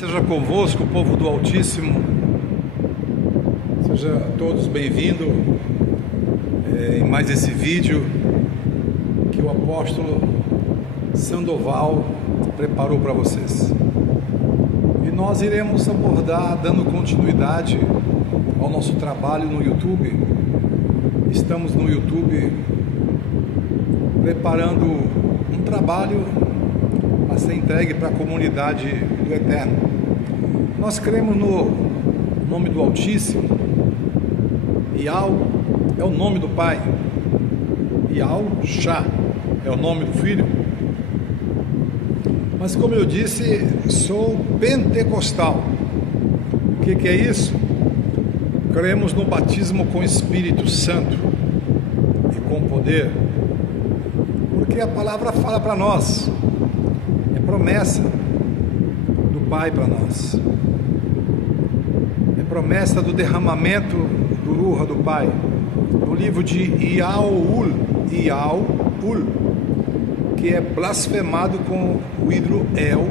Seja convosco, povo do Altíssimo, seja todos bem-vindos em mais esse vídeo que o apóstolo Sandoval preparou para vocês. E nós iremos abordar, dando continuidade ao nosso trabalho no YouTube. Estamos no YouTube preparando um trabalho a ser entregue para a comunidade do Eterno. Nós cremos no nome do Altíssimo. Ial é o nome do Pai, Ial Shá é o nome do Filho. Mas como eu disse, sou pentecostal. O que é isso? Cremos no batismo com Espírito Santo e com poder, porque a palavra fala para nós, é promessa do Pai para nós, é promessa do derramamento do Ruha do Pai, no livro de Iaul, que é blasfemado com o ídolo El,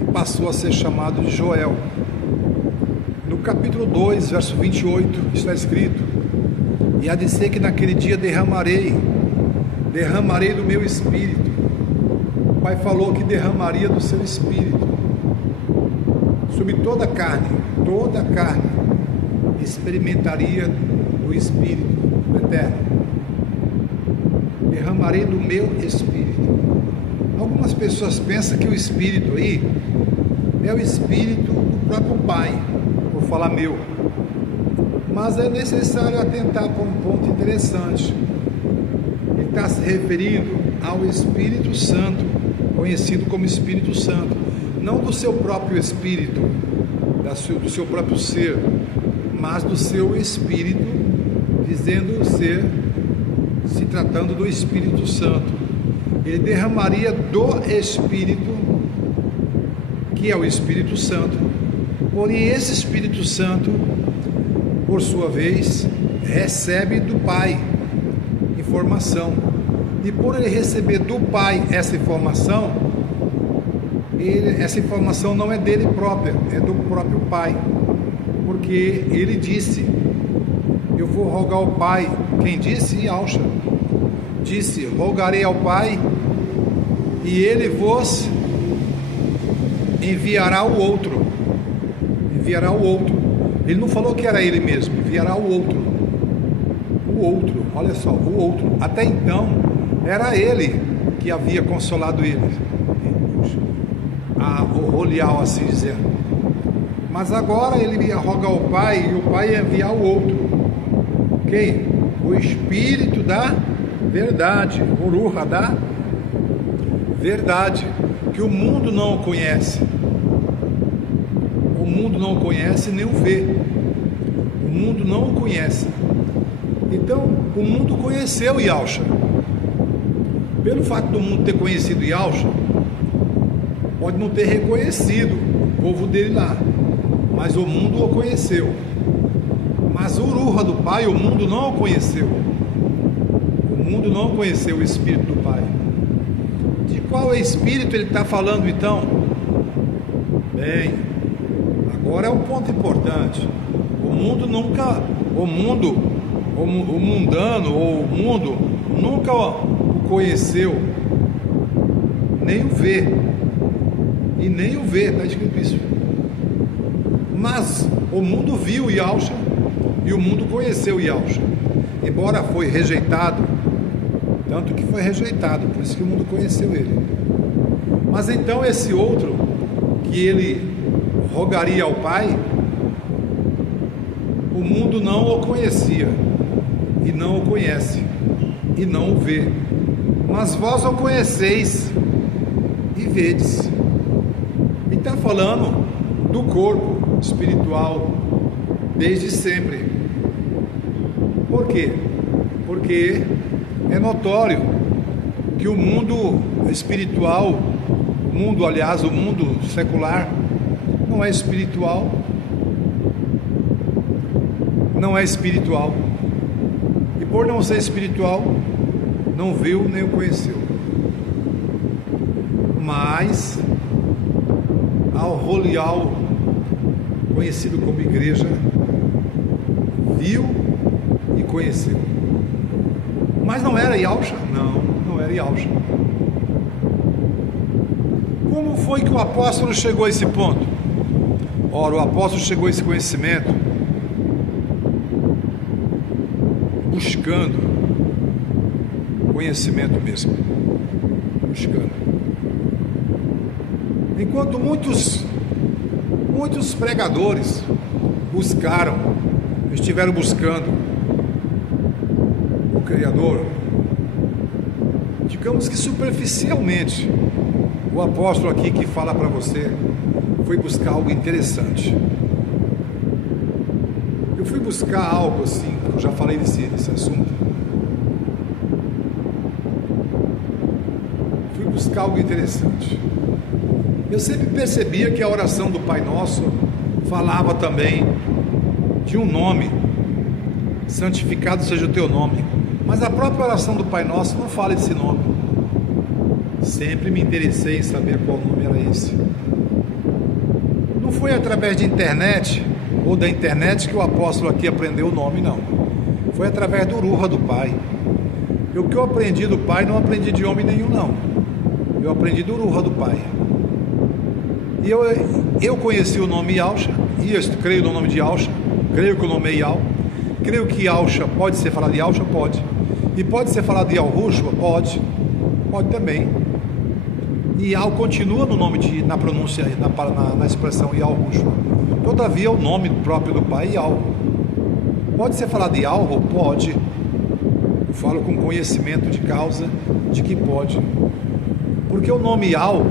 e passou a ser chamado de Joel. No capítulo 2, verso 28, está escrito: e há de ser que naquele dia derramarei do meu espírito. O Pai falou que derramaria do seu espírito sobre toda a carne experimentaria do espírito do Eterno. Derramarei do meu espírito. Algumas pessoas pensam que o espírito aí é o espírito do próprio Pai, vou falar meu, mas é necessário atentar para um ponto interessante. Ele está se referindo ao Espírito Santo, conhecido como Espírito Santo, não do seu próprio espírito, do seu próprio ser, mas do seu espírito, dizendo ser, se tratando do Espírito Santo. Ele derramaria do Espírito, que é o Espírito Santo. Porém, esse Espírito Santo, por sua vez, recebe do Pai informação. E por ele receber do Pai essa informação, essa informação não é dele própria, é do próprio Pai. Porque ele disse: eu vou rogar ao Pai. Quem disse? Yahshua disse: rogarei ao Pai e ele vos enviará o outro. Enviará o outro. Ele não falou que era ele mesmo, enviará o outro. O outro, olha só, o outro. Até então era ele que havia consolado ele, o Rolial, assim dizendo. Mas agora ele ia rogar ao Pai e o Pai ia enviar o outro. Quem? O Espírito da verdade, o Ruha da verdade, que o mundo não conhece. O mundo não conhece nem o vê. O mundo não o conhece. Então, o mundo conheceu Yahshua. Pelo fato do mundo ter conhecido Yahshua, pode não ter reconhecido o povo dele lá, mas o mundo o conheceu. Mas o Ruha do Pai, o mundo não o conheceu. O mundo não conheceu o Espírito do Pai. De qual Espírito ele está falando então? Bem, agora é um ponto importante. O mundo nunca, o mundano ou o mundo nunca o conheceu, nem o vê, e nem o vê, está escrito isso. Mas o mundo viu Yahshua e o mundo conheceu Yahshua, embora foi rejeitado, tanto que foi rejeitado, por isso que o mundo conheceu ele. Mas então esse outro, que ele rogaria ao Pai, o mundo não o conhecia, e não o conhece, e não o vê. Mas vós o conheceis e vedes. E está falando do corpo espiritual desde sempre. Por quê? Porque é notório que o mundo espiritual, o mundo secular, não é espiritual. Não é espiritual. E por não ser espiritual, não viu nem o conheceu. Mas apóstolo Ial, conhecido como igreja, viu e conheceu. Mas não era Yalcha? Não era Yalcha. Como foi que o apóstolo chegou a esse ponto? Ora, o apóstolo chegou a esse conhecimento buscando conhecimento mesmo. Buscando. Enquanto muitos pregadores estiveram buscando o Criador, digamos que superficialmente, o apóstolo aqui que fala para você foi buscar algo interessante. Eu fui buscar algo assim, eu já falei desse assunto. Fui buscar algo interessante. Eu sempre percebia que a oração do Pai Nosso falava também de um nome, santificado seja o teu nome, mas a própria oração do Pai Nosso não fala desse nome. Sempre me interessei em saber qual nome era esse. Não foi através de internet ou da internet que o apóstolo aqui aprendeu o nome, não. Foi através do Ruha do Pai. O que eu aprendi do Pai não aprendi de homem nenhum, não. Eu aprendi do Ruha do Pai. E eu conheci o nome Yalcha, e eu creio no nome de Yalcha, creio que o nome é Yal, creio que Yalcha pode ser falado de Yalcha, pode, e pode ser falado de Yahushua, pode também. E Yal continua no nome na pronúncia, na expressão Yahushua. Todavia o nome próprio do Pai é Yal. Pode ser falado de Yal? Pode. Eu falo com conhecimento de causa de que pode, porque o nome Yal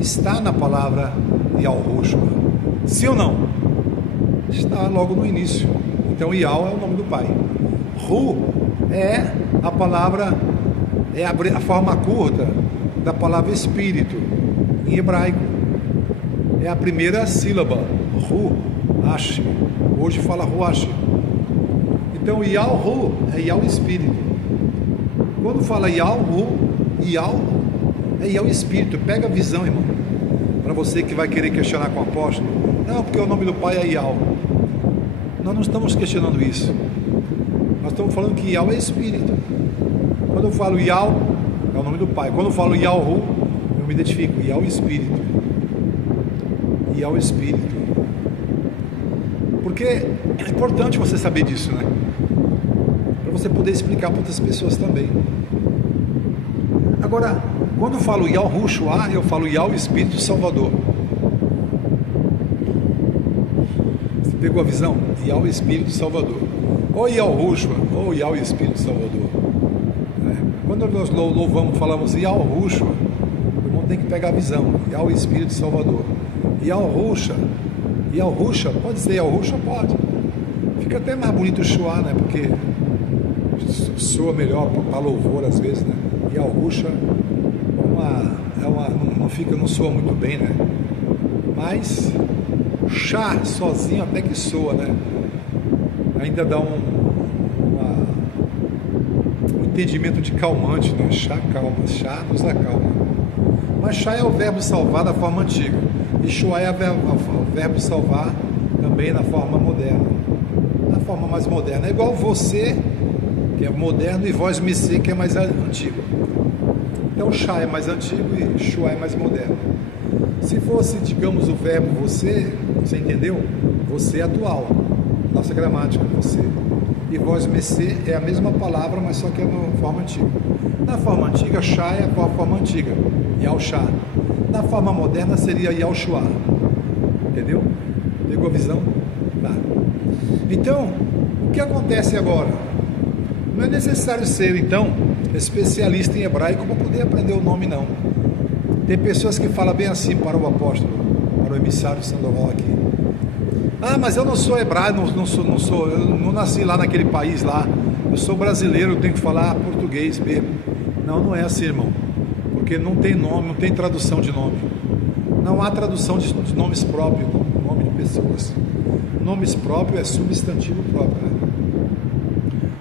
está na palavra Yahushua. Sim ou não? Está logo no início. Então Yal é o nome do Pai. Ru é a palavra, é a forma curta da palavra Espírito em hebraico. É a primeira sílaba. Ru, Ashi. Hoje fala Ruashi. Então Yal Ru é Yal Espírito. Quando fala Yal Ru, Yal é Yal Espírito. Pega a visão, irmão. Para você que vai querer questionar com o apóstolo. Não, porque o nome do Pai é Yal. Nós não estamos questionando isso. Nós estamos falando que Yal é Espírito. Quando eu falo Yal, é o nome do Pai. Quando eu falo Yahu, eu me identifico. Yal Espírito. Yal Espírito. Porque é importante você saber disso, né? Para você poder explicar para outras pessoas também. Agora, quando eu falo Yahushua, eu falo Yal Espírito Salvador. Você pegou a visão? Yal Espírito Salvador. Ou Yahushua, ou Yal Espírito Salvador. Quando nós louvamos, falamos Yahushua, o irmão tem que pegar a visão. Yal Espírito Salvador. Yahushua, pode ser Yahushua? Pode. Fica até mais bonito o Shua, né? Porque soa melhor para louvor às vezes, né? Yahushua não soa muito bem, né? Mas chá sozinho até que soa, né? Ainda dá um entendimento de calmante, né? Chá calma, chá nos acalma. Mas chá é o verbo salvar da forma antiga. E Shua é o verbo salvar também na forma moderna. Na forma mais moderna. É igual você, que é moderno, e vós me ser, que é mais antigo. Então chá é mais antigo e Shua é mais moderno. Se fosse, digamos, o verbo você entendeu? Você é atual. Nossa gramática, você. E vós me ser é a mesma palavra, mas só que é na forma antiga. Na forma antiga, chá é a forma antiga. Yalchá. Na forma moderna seria Yalshua. Entendeu? Pegou a visão? Tá. Então, o que acontece agora? Não é necessário ser, então, especialista em hebraico para poder aprender o nome, não. Tem pessoas que falam bem assim para o apóstolo, para o emissário Sandoval aqui. Ah, mas eu não sou hebraico, eu não nasci lá naquele país lá. Eu sou brasileiro, eu tenho que falar português mesmo. Não é assim, irmão. Porque não tem nome, não tem tradução de nome. Não há tradução de nomes próprios, nome de pessoas. Nomes próprios é substantivo próprio, né?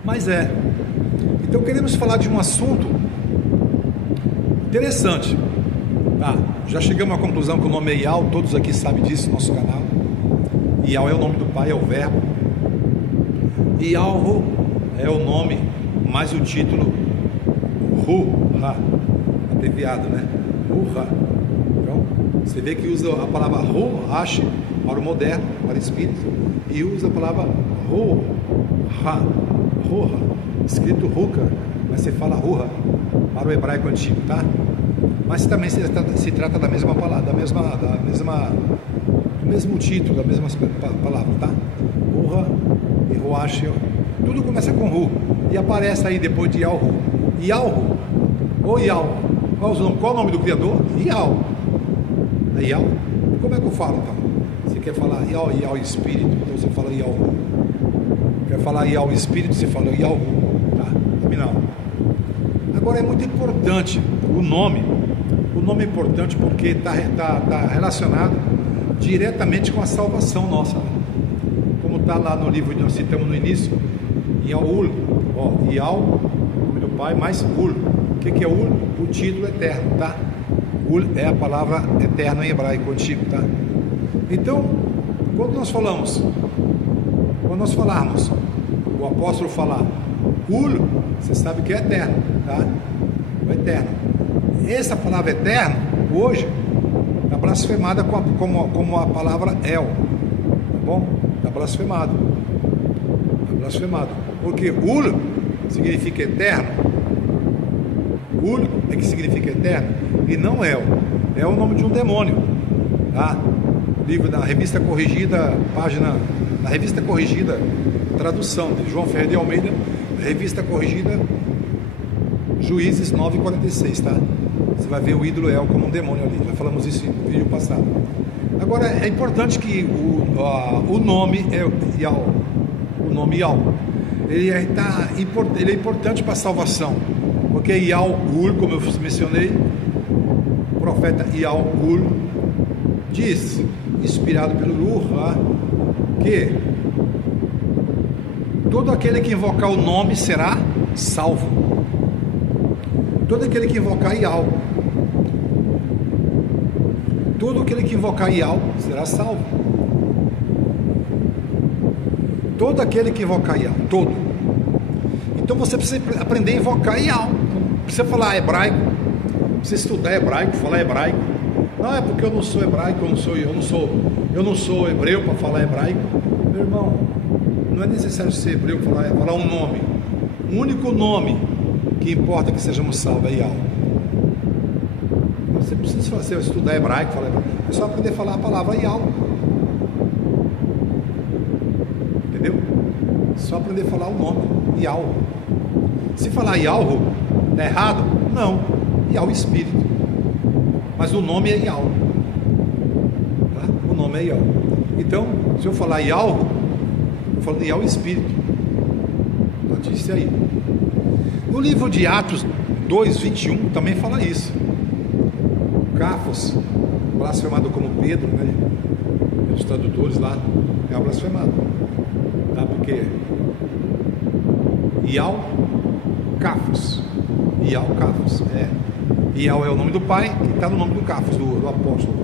Mas é. Então queremos falar de um assunto interessante. Tá, já chegamos à conclusão que o nome é Ial, todos aqui sabem disso no nosso canal. Ial é o nome do Pai, é o verbo. Ialho é o nome, mais o título Ru-Ha, abreviado, né? Ru-Ha. Então, você vê que usa a palavra Ru-Hash para o moderno, para o espírito, e usa a palavra Ru-Ha, Ru-Ha, escrito Ruka, mas você fala Ru-Ha para o hebraico antigo, tá? Mas também se trata da mesma palavra, do mesmo título, da mesma palavra, tá? Ru-Ha e Ruash, tudo começa com Ru e aparece aí depois de Ialhu. Ialhu ou Ial, qual o nome do criador? Ial. É Ial? Como é que eu falo então? Você quer falar Ial espírito, então você fala Ialhu. Quer falar Ial espírito, você fala Ialhu, tá? Terminal. Agora é muito importante o nome é importante porque está relacionado diretamente com a salvação nossa, né? Como está lá no livro que nós citamos no início, Ial, Ial, nome do Pai, mais Ul. O que é Ul? O título eterno, tá? Ul é a palavra eterno em hebraico antigo, tá? Então, quando nós falarmos, o apóstolo falar Ul, você sabe que é eterno, tá? O eterno. Essa palavra eterno, hoje, está blasfemada como a palavra El, tá bom? Está blasfemado. Porque Ul significa eterno. Ul é que significa eterno e não El. É o nome de um demônio, tá? Livro da Revista Corrigida, na Revista Corrigida, tradução de João Ferreira de Almeida, Revista Corrigida, Juízes 9:46, tá? Você vai ver o ídolo El como um demônio ali. Já falamos isso no vídeo passado. Agora, é importante que o nome é Ial. O nome Ial. Ele é importante para a salvação. Porque Ial-Ul, como eu mencionei, o profeta Ial-Ul diz, inspirado pelo Ruha, que todo aquele que invocar o nome será salvo. Todo aquele que invocar Ial, todo aquele que invocar Ial será salvo. Todo aquele que invocar Ial, todo. Então você precisa aprender a invocar Ial. Precisa falar hebraico, precisa estudar hebraico, falar hebraico. Não é porque eu não sou hebraico, eu não sou hebreu para falar hebraico. Meu irmão, não é necessário ser hebreu para falar um nome. O único nome que importa que sejamos salvos é Ial. Você precisa estudar hebraico, falar hebraico. É só aprender a falar a palavra Ial. Entendeu? Só aprender a falar o nome, Ial. Se falar Ialhu, tá errado? Não. Ial espírito. Mas o nome é Ial. Tá? O nome é Ial. Então, se eu falar Ialhu, eu falo Ial espírito. Notícia aí. No livro de Atos 2:21 também fala isso. Cafos, blasfemado como Pedro, né? Os tradutores lá, é blasfemado, tá? Porque Ial Cafos, Ial é o nome do Pai, que está no nome do Cafos, do apóstolo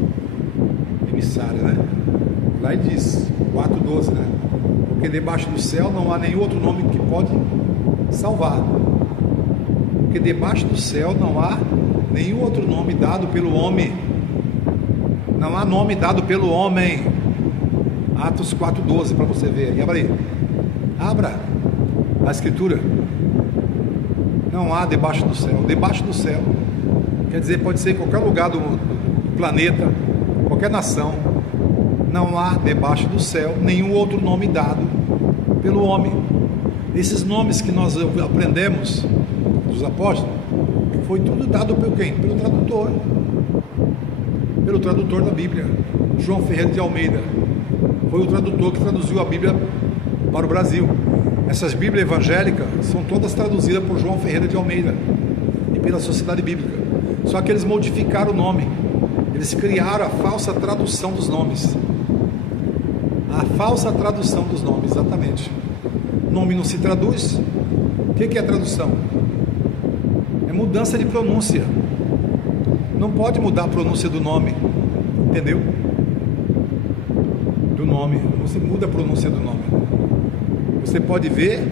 emissário, né? Lá ele diz, 4:12, né? Porque debaixo do céu não há nenhum outro nome que pode salvar. Porque debaixo do céu não há nenhum outro nome dado pelo homem. Não há nome dado pelo homem. Atos 4:12 para você ver. E abra a escritura. Não há debaixo do céu. Debaixo do céu quer dizer, pode ser em qualquer lugar do planeta, qualquer nação. Não há debaixo do céu nenhum outro nome dado pelo homem. Esses nomes que nós aprendemos dos apóstolos, foi tudo dado por quem? Pelo tradutor da Bíblia, João Ferreira de Almeida. Foi o tradutor que traduziu a Bíblia para o Brasil. Essas Bíblias evangélicas são todas traduzidas por João Ferreira de Almeida e pela Sociedade Bíblica. Só que eles modificaram o nome. Eles criaram a falsa tradução dos nomes. A falsa tradução dos nomes, exatamente. O nome não se traduz. O que é tradução? É mudança de pronúncia. Não pode mudar a pronúncia do nome, entendeu? Do nome, não se muda a pronúncia do nome. Você pode ver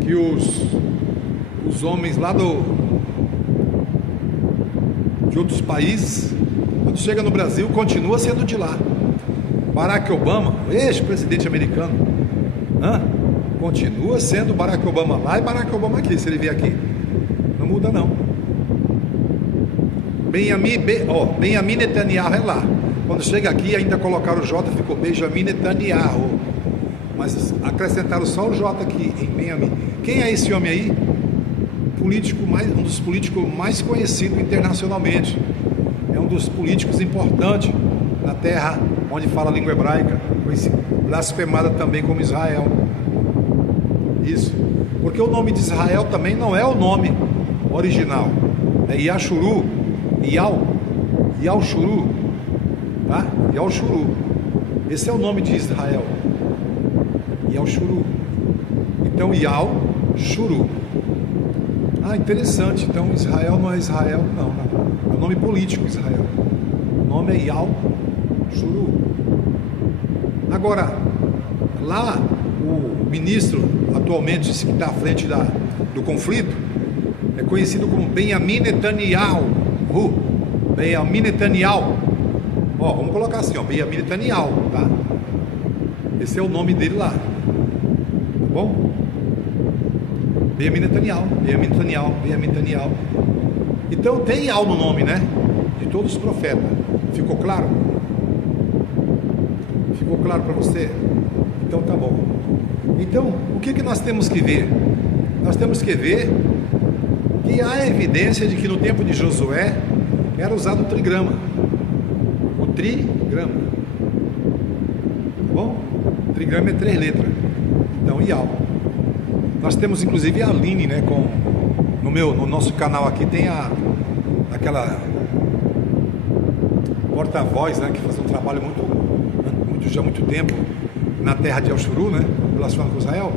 que os homens lá de outros países, quando chega no Brasil, continua sendo de lá. Barack Obama, ex-presidente americano, continua sendo Barack Obama lá e Barack Obama aqui, se ele vier aqui. Não muda não. Benjamin Netanyahu é lá. Quando chega aqui ainda colocaram o J, ficou Benjamin Netanyahu. Mas acrescentaram só o J aqui em Benjamin. Quem é esse homem aí? Um dos políticos mais conhecidos internacionalmente. É um dos políticos importantes na terra onde fala a língua hebraica, blasfemada também como Israel. Isso. Porque o nome de Israel também não é o nome original. É Yashuru, Yashuru, tá? Yashuru. Esse é o nome de Israel. Yashuru. Então Yashuru. Interessante. Então Israel não é Israel, não. É o nome político Israel. O nome é Yashuru. Agora, lá o ministro atualmente que está à frente do conflito é conhecido como Benjamin Netanyahu. Benjamin Netanyahu. Vamos colocar assim, Benjamin Netanyahu, tá? Esse é o nome dele lá. Tá bom? Benjamin Netanyahu. Então tem Yal no nome, né? De todos os profetas. Ficou claro? Ficou claro para você? Então tá bom. Então, o que nós temos que ver? Nós temos que ver que há evidência de que no tempo de Josué era usado o trigrama. O trigrama. Tá bom? O trigrama é 3 letras. Então, Yal. Nós temos inclusive a Aline, né? No nosso canal aqui tem aquela porta-voz, né? Que faz um trabalho já há muito tempo na terra de Yashuru, né? Relacionado com Israel.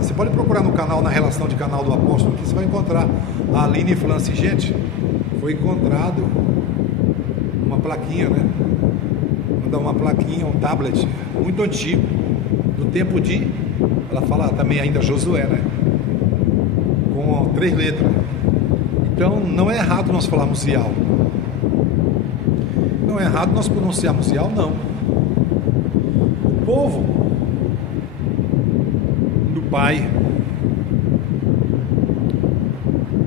Você pode procurar no canal, na relação de canal do apóstolo, que você vai encontrar a Aline falando assim, gente, foi encontrado uma plaquinha, né? Uma plaquinha, um tablet muito antigo, do tempo de, ela fala também ainda Josué, né? Com 3 letras. Então não é errado nós falarmos Yal. Não é errado nós pronunciarmos Yal, não. O povo do Pai,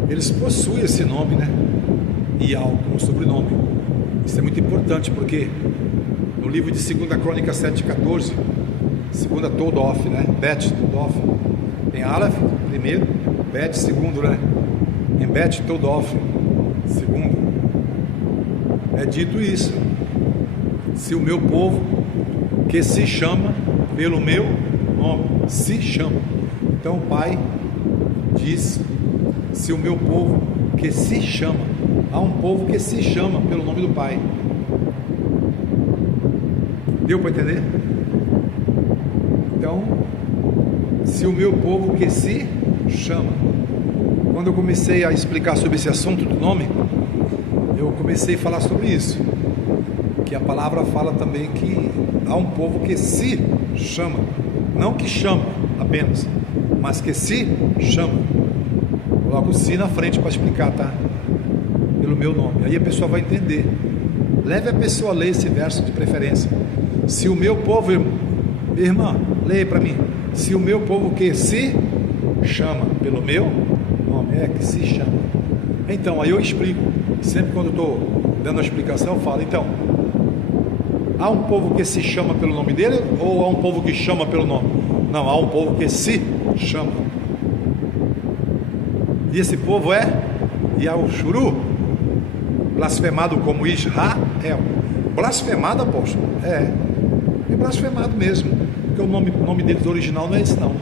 eles possuem esse nome, né? Yal como sobrenome. Isso é muito importante porque no livro de 2 Crônica 7,14, 2 Todof, né? Bet Todof. Tem Aleph, primeiro, Bet, segundo, né? Em Bet Todof, segundo. É dito isso. Se o meu povo, que se chama pelo meu nome, se chama. Então o Pai diz: se o meu povo, que se chama. Há um povo que se chama pelo nome do Pai. Deu para entender? Então, se o meu povo que se chama. Quando eu comecei a explicar sobre esse assunto do nome, eu comecei a falar sobre isso, que a palavra fala também que há um povo que se chama, não que chama apenas, mas que se chama. Coloco o se na frente para explicar, tá? Pelo meu nome, aí a pessoa vai entender. Leve a pessoa a ler esse verso de preferência. Se o meu povo, irmã, leia para mim. Se o meu povo que se chama pelo meu nome, que se chama. Então, aí eu explico. Sempre quando eu estou dando a explicação, eu falo, então, há um povo que se chama pelo nome dele ou há um povo que chama pelo nome? Não, há um povo que se chama. E esse povo é Yashuru, blasfemado como Israel. Blasfemado, apóstolo? É blasfemado mesmo, porque o nome deles original não é esse não.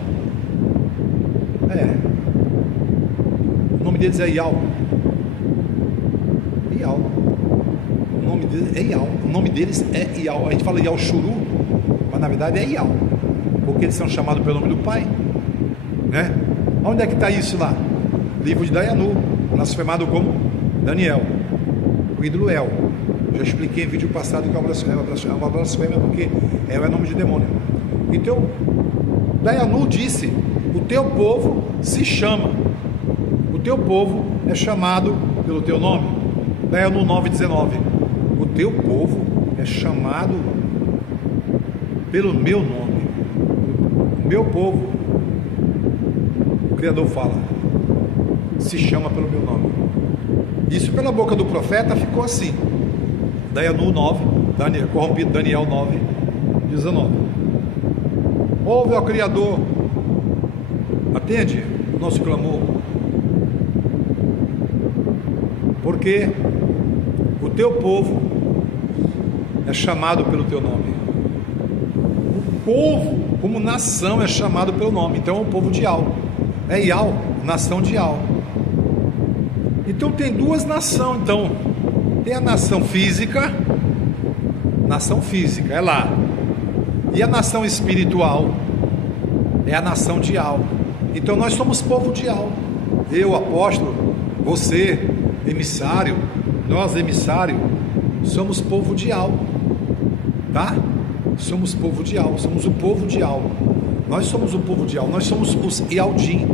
O nome deles é Yal. O nome deles é Yal. O nome deles é Yal. A gente fala Yashuru, mas na verdade é Yal, porque eles são chamados pelo nome do Pai, né? Onde é que está isso lá? Livro de Dayanu, blasfemado como Daniel. o ídolo El. Já expliquei em vídeo passado que é uma blasfêmia porque El é nome de demônio. Então, Dayanu disse: o teu povo se chama, o teu povo é chamado pelo teu nome. Dayanu 9,19: o teu povo é chamado pelo meu nome. O meu povo, o Criador fala, se chama pelo meu nome. Isso pela boca do profeta ficou assim. Dayanu 9, corrompido Daniel 9,19. Ouve, ó Criador, atende o nosso clamor, porque o teu povo é chamado pelo teu nome. O povo, como nação, é chamado pelo nome. Então é o povo de Ial. É Ial, nação de Ial. Então tem duas nações. Então tem a nação física, é lá. E a nação espiritual é a nação de Ial. Então nós somos povo de Ial. Eu, apóstolo, você, emissário, nós, emissário, somos povo de Ial. Tá? Somos povo de Ial, somos o povo de Ial. Nós somos o povo de Ial, nós somos os Ialdim.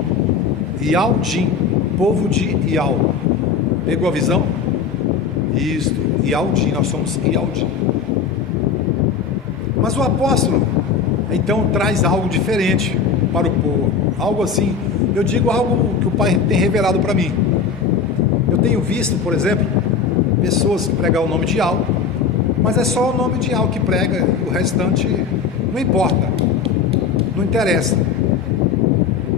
Ialdim, povo de Ial. Pegou a visão? Isto, Ialdim, nós somos Ialdim. Mas o apóstolo, então, traz algo diferente para o povo. Algo assim, eu digo algo que o Pai tem revelado para mim. Eu tenho visto, por exemplo, pessoas pregar o nome de Ial, mas é só o nome de Ial que prega, o restante não importa, não interessa.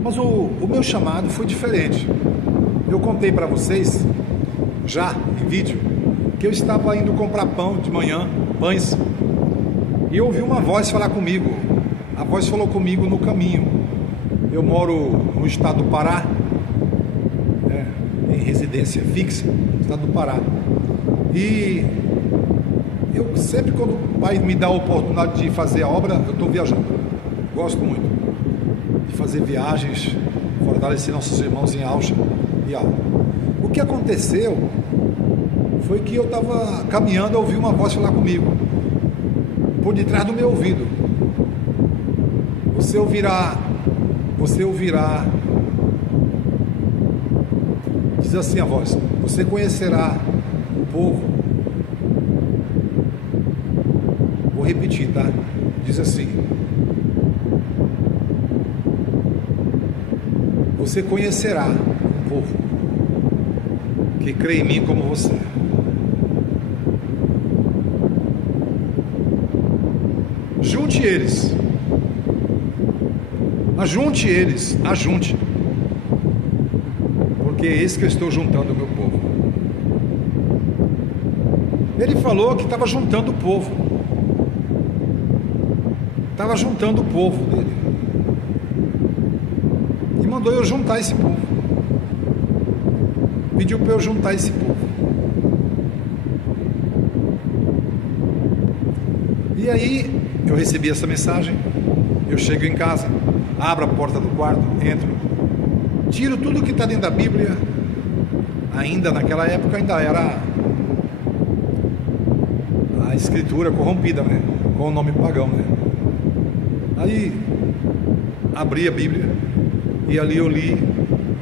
Mas o meu chamado foi diferente. Eu contei para vocês, já em vídeo, que eu estava indo comprar pão de manhã, pães, e eu ouvi uma voz falar comigo. A voz falou comigo no caminho. Eu moro no estado do Pará, em residência fixa, no estado do Pará. E eu sempre, quando o Pai me dá a oportunidade de fazer a obra, eu estou viajando. Gosto muito de fazer viagens, fortalecer nossos irmãos em Alcha e Al. O que aconteceu foi que eu estava caminhando, eu ouvi uma voz falar comigo, por detrás do meu ouvido. Você ouvirá, diz assim a voz: você conhecerá o povo. Vou repetir, tá? Diz assim: você conhecerá o povo que crê em mim como você. Junte eles, ajunte, porque é esse que eu estou juntando o meu povo. Ele falou que estava juntando o povo, dele, e mandou eu juntar esse povo, pediu para eu juntar esse povo. E aí eu recebi essa mensagem, eu chego em casa, abro a porta do quarto, entro, tiro tudo que está dentro da Bíblia. Ainda naquela época ainda era a escritura corrompida, né? Com o nome pagão, né? Aí abri a Bíblia e ali eu li,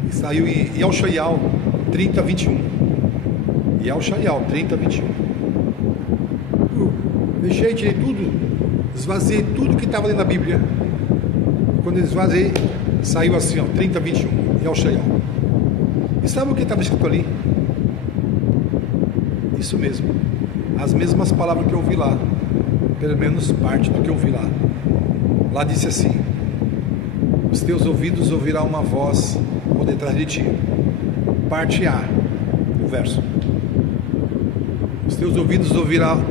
e saiu em Yaushaial 30:21. Yaushaial 30:21. Fechei, tirei tudo, esvaziei tudo que estava dentro da Bíblia. Quando eu esvaziei, saiu assim, ó, 30:21, Yaushaial. E sabe o que estava escrito ali? Isso mesmo, as mesmas palavras que eu ouvi lá, pelo menos parte do que eu ouvi lá. Lá disse assim: os teus ouvidos ouvirão uma voz por detrás de ti. Parte A, o verso. Os teus ouvidos ouvirão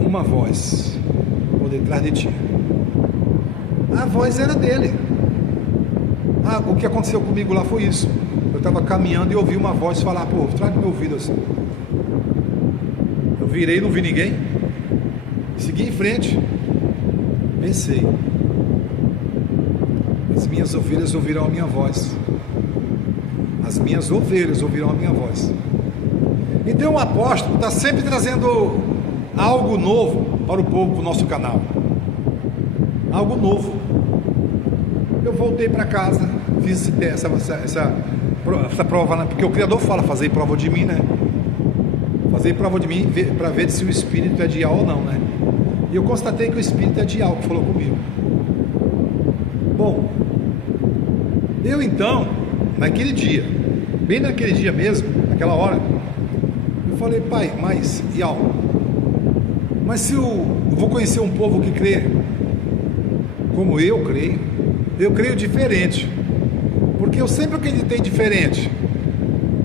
uma voz por detrás de ti. A voz era dele. O que aconteceu comigo lá foi isso. Eu estava caminhando e ouvi uma voz falar por trás do meu ouvido assim. Eu virei e não vi ninguém. Segui em frente. Pensei: as minhas ovelhas ouvirão a minha voz. As minhas ovelhas ouvirão a minha voz. Então o apóstolo está sempre trazendo algo novo para o povo, para o nosso canal. Algo novo. Eu voltei para casa, fiz essa prova, né? Porque o Criador fala, fazer prova de mim, né? Fazer prova de mim para ver se o Espírito é de Ial ou não, né? E eu constatei que o Espírito é de Ial, que falou comigo. Bom, eu então, naquele dia, bem naquele dia mesmo, naquela hora, eu falei, pai, mas Ial, mas se eu vou conhecer um povo que crê como eu creio diferente, porque eu sempre acreditei diferente,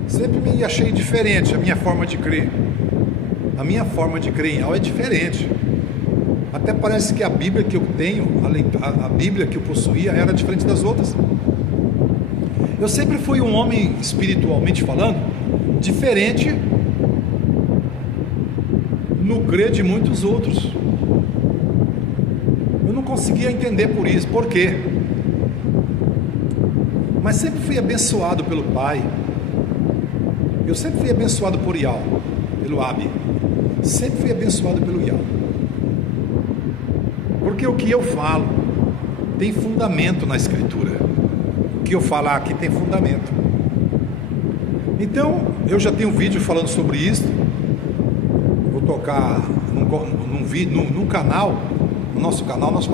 sempre me achei diferente. A minha forma de crer em algo é diferente. Até parece que a Bíblia que eu tenho, a Bíblia que eu possuía, era diferente das outras. Eu sempre fui um homem, espiritualmente falando, diferente no crer de muitos outros. Eu não conseguia entender por quê. Mas sempre fui abençoado pelo Pai. Eu sempre fui abençoado por Ial, pelo Abi. Sempre fui abençoado pelo Ial. Porque o que eu falo tem fundamento na Escritura. O que eu falar aqui tem fundamento. Então, eu já tenho um vídeo falando sobre isso. Vou tocar num canal, no nosso canal, nós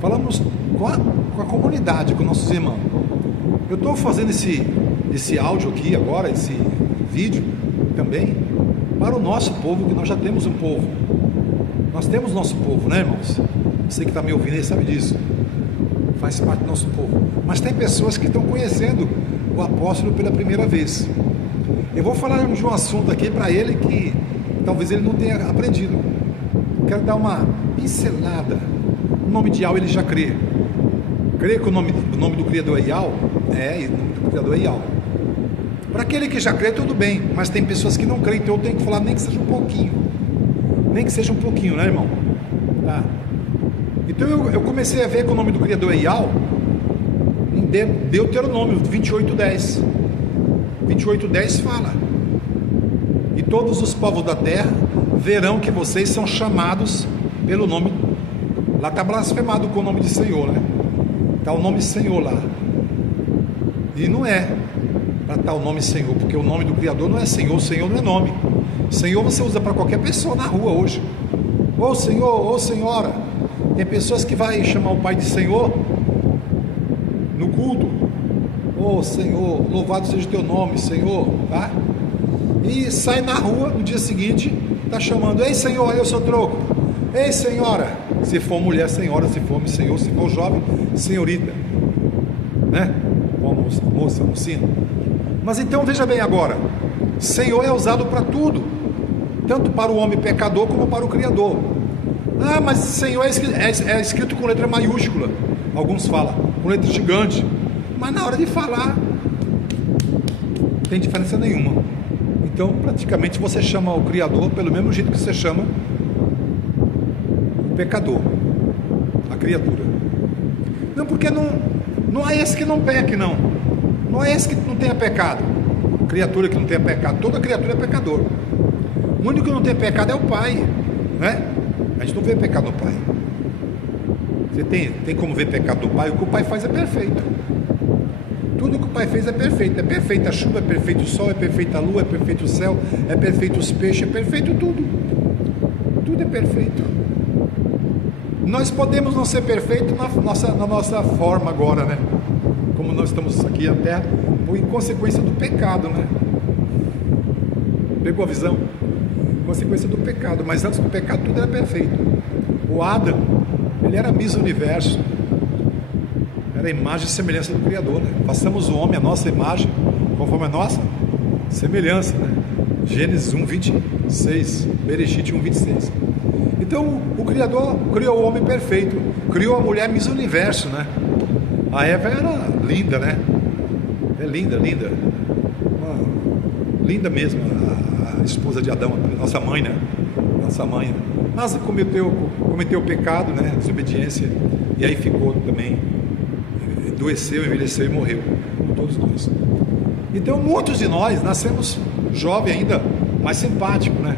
falamos com a comunidade, com nossos irmãos. Eu estou fazendo esse áudio aqui agora, esse vídeo também, para o nosso povo, que nós já temos um povo. Nós temos nosso povo, né, irmãos? Você que está me ouvindo aí sabe disso. Faz parte do nosso povo. Mas tem pessoas que estão conhecendo o apóstolo pela primeira vez. Eu vou falar de um assunto aqui para ele que talvez ele não tenha aprendido. Quero dar uma pincelada. O nome de Ial ele já crê. Crê que o nome do Criador é Ial? É, o nome do Criador é Ial. Para aquele que já crê, tudo bem. Mas tem pessoas que não creem, então eu tenho que falar nem que seja um pouquinho. Nem que seja um pouquinho, né, irmão? Tá. Então eu comecei a ver que o nome do Criador é Ial em Deuteronômio 28:10. 28:10 fala: e todos os povos da terra verão que vocês são chamados pelo nome. Lá está blasfemado com o nome de Senhor, né? Está o nome Senhor lá. E não é para estar o nome Senhor, porque o nome do Criador não é Senhor, Senhor não é nome. Senhor você usa para qualquer pessoa na rua hoje. Ô Senhor, ô Senhora. Tem pessoas que vai chamar o Pai de Senhor no culto. Ô Senhor, louvado seja o teu nome, Senhor, tá? E sai na rua no dia seguinte, tá chamando: ei Senhor, olha o seu troco. Ei Senhora. Se for mulher, senhora; se for homem, senhor; se for jovem, senhorita, né? Moça, mocinha. Mas então veja bem agora: Senhor é usado para tudo, tanto para o homem pecador como para o Criador. Ah, mas Senhor é escrito com letra maiúscula. Alguns falam com letra gigante. Mas na hora de falar, não tem diferença nenhuma. Então praticamente você chama o Criador pelo mesmo jeito que você chama o pecador, a criatura. Não, porque não é esse que não peque, não. Não é esse que não tenha pecado. Criatura que não tenha pecado. Toda criatura é pecador. O único que não tem pecado é o Pai, né? A gente não vê pecado no Pai. Você tem como ver pecado no Pai? O que o Pai faz é perfeito. Tudo que o Pai fez é perfeito. É perfeita a chuva, é perfeito o sol, é perfeita a lua, é perfeito o céu, é perfeito os peixes, é perfeito tudo. Tudo é perfeito. Nós podemos não ser perfeitos na nossa forma agora, né? Como nós estamos aqui na terra, por consequência do pecado, né? Pegou a visão? Consequência do pecado. Mas antes do pecado tudo era perfeito. O Adão, ele era Miss Universo, era a imagem e semelhança do Criador, né? Passamos o homem à nossa imagem, conforme a nossa semelhança, né? Gênesis 1:26, Bereshit 1:26. Então o Criador criou o homem perfeito, criou a mulher Miss Universo, né? A Eva era linda, né? É linda, linda. Linda mesmo, a esposa de Adão, nossa mãe, né? Nossa mãe. Mas cometeu o pecado, né? Desobediência. E aí ficou também, adoeceu, envelheceu e morreu. Todos nós. Então muitos de nós nascemos jovem ainda, mais simpático, né?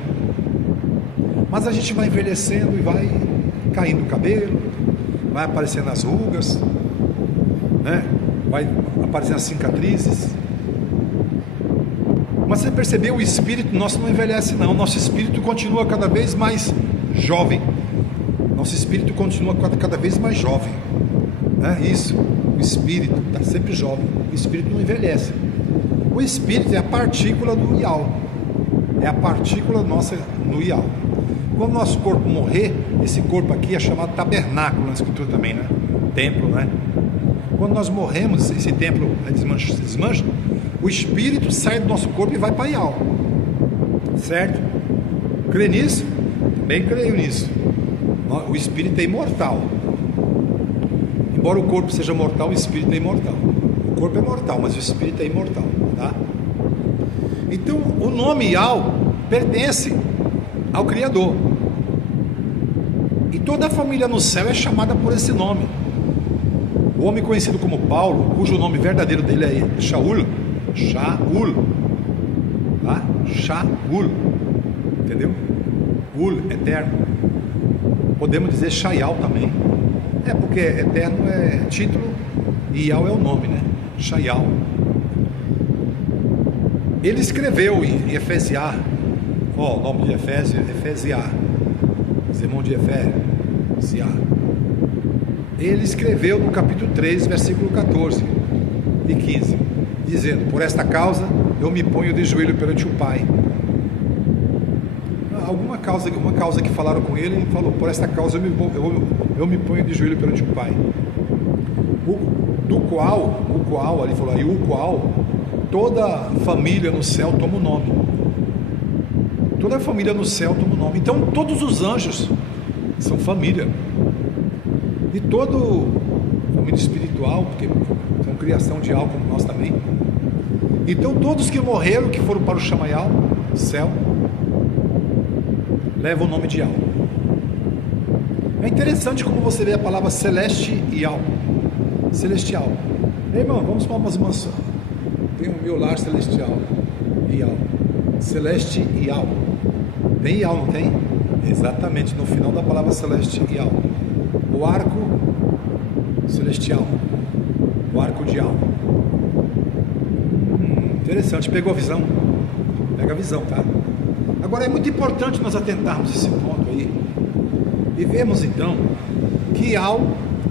Mas a gente vai envelhecendo e vai caindo o cabelo, vai aparecendo as rugas, né? Vai aparecendo as cicatrizes. Mas você percebeu, o espírito nosso não envelhece não, nosso espírito continua cada vez mais jovem. Nosso espírito continua cada vez mais jovem, né? Isso, o espírito está sempre jovem, o espírito não envelhece. O espírito é a partícula do Ial, é a partícula nossa no Ial. Quando o nosso corpo morrer, esse corpo aqui é chamado tabernáculo na escritura também, né? Templo, né? Quando nós morremos, esse templo desmancha, o espírito sai do nosso corpo e vai para Ial, certo? Crê nisso? Também creio nisso. O espírito é imortal. Embora o corpo seja mortal, o espírito é imortal. O corpo é mortal, mas o espírito é imortal, tá? Então, o nome Ial pertence ao Criador. E toda a família no céu é chamada por esse nome. O homem conhecido como Paulo, cujo nome verdadeiro dele é Shaul, tá? Shaul, entendeu? Ul, eterno. Podemos dizer Shaial também. É porque eterno é título e Ial é o nome, né? Shaial. Ele escreveu em Efesiar, o nome de Efésio, Efesiar, os irmãos de Efésiar. Ele escreveu no capítulo 3, versículo 14 e 15, dizendo: por esta causa eu me ponho de joelho perante o Pai. Uma causa que falaram com ele, ele falou: por esta causa eu me ponho de joelho perante o Pai. O qual, ele falou aí, o qual toda família no céu toma o nome. Toda família no céu toma o nome. Então todos os anjos são família. E todo família espiritual, porque são criação de algo como nós também. Então todos que morreram, que foram para o Chamaial, céu, levam o nome de Ial. É interessante como você vê a palavra celestial. Celestial. Ei, irmão, vamos para umas mansões. Tem o meu lar celestial. Ial. Celestial. Tem Ial, não tem? Exatamente, no final da palavra celestial. O arco celestial. O arco de Ial. Interessante, pegou a visão? Pega a visão, tá? Agora é muito importante nós atentarmos esse ponto aí e vemos então que Ial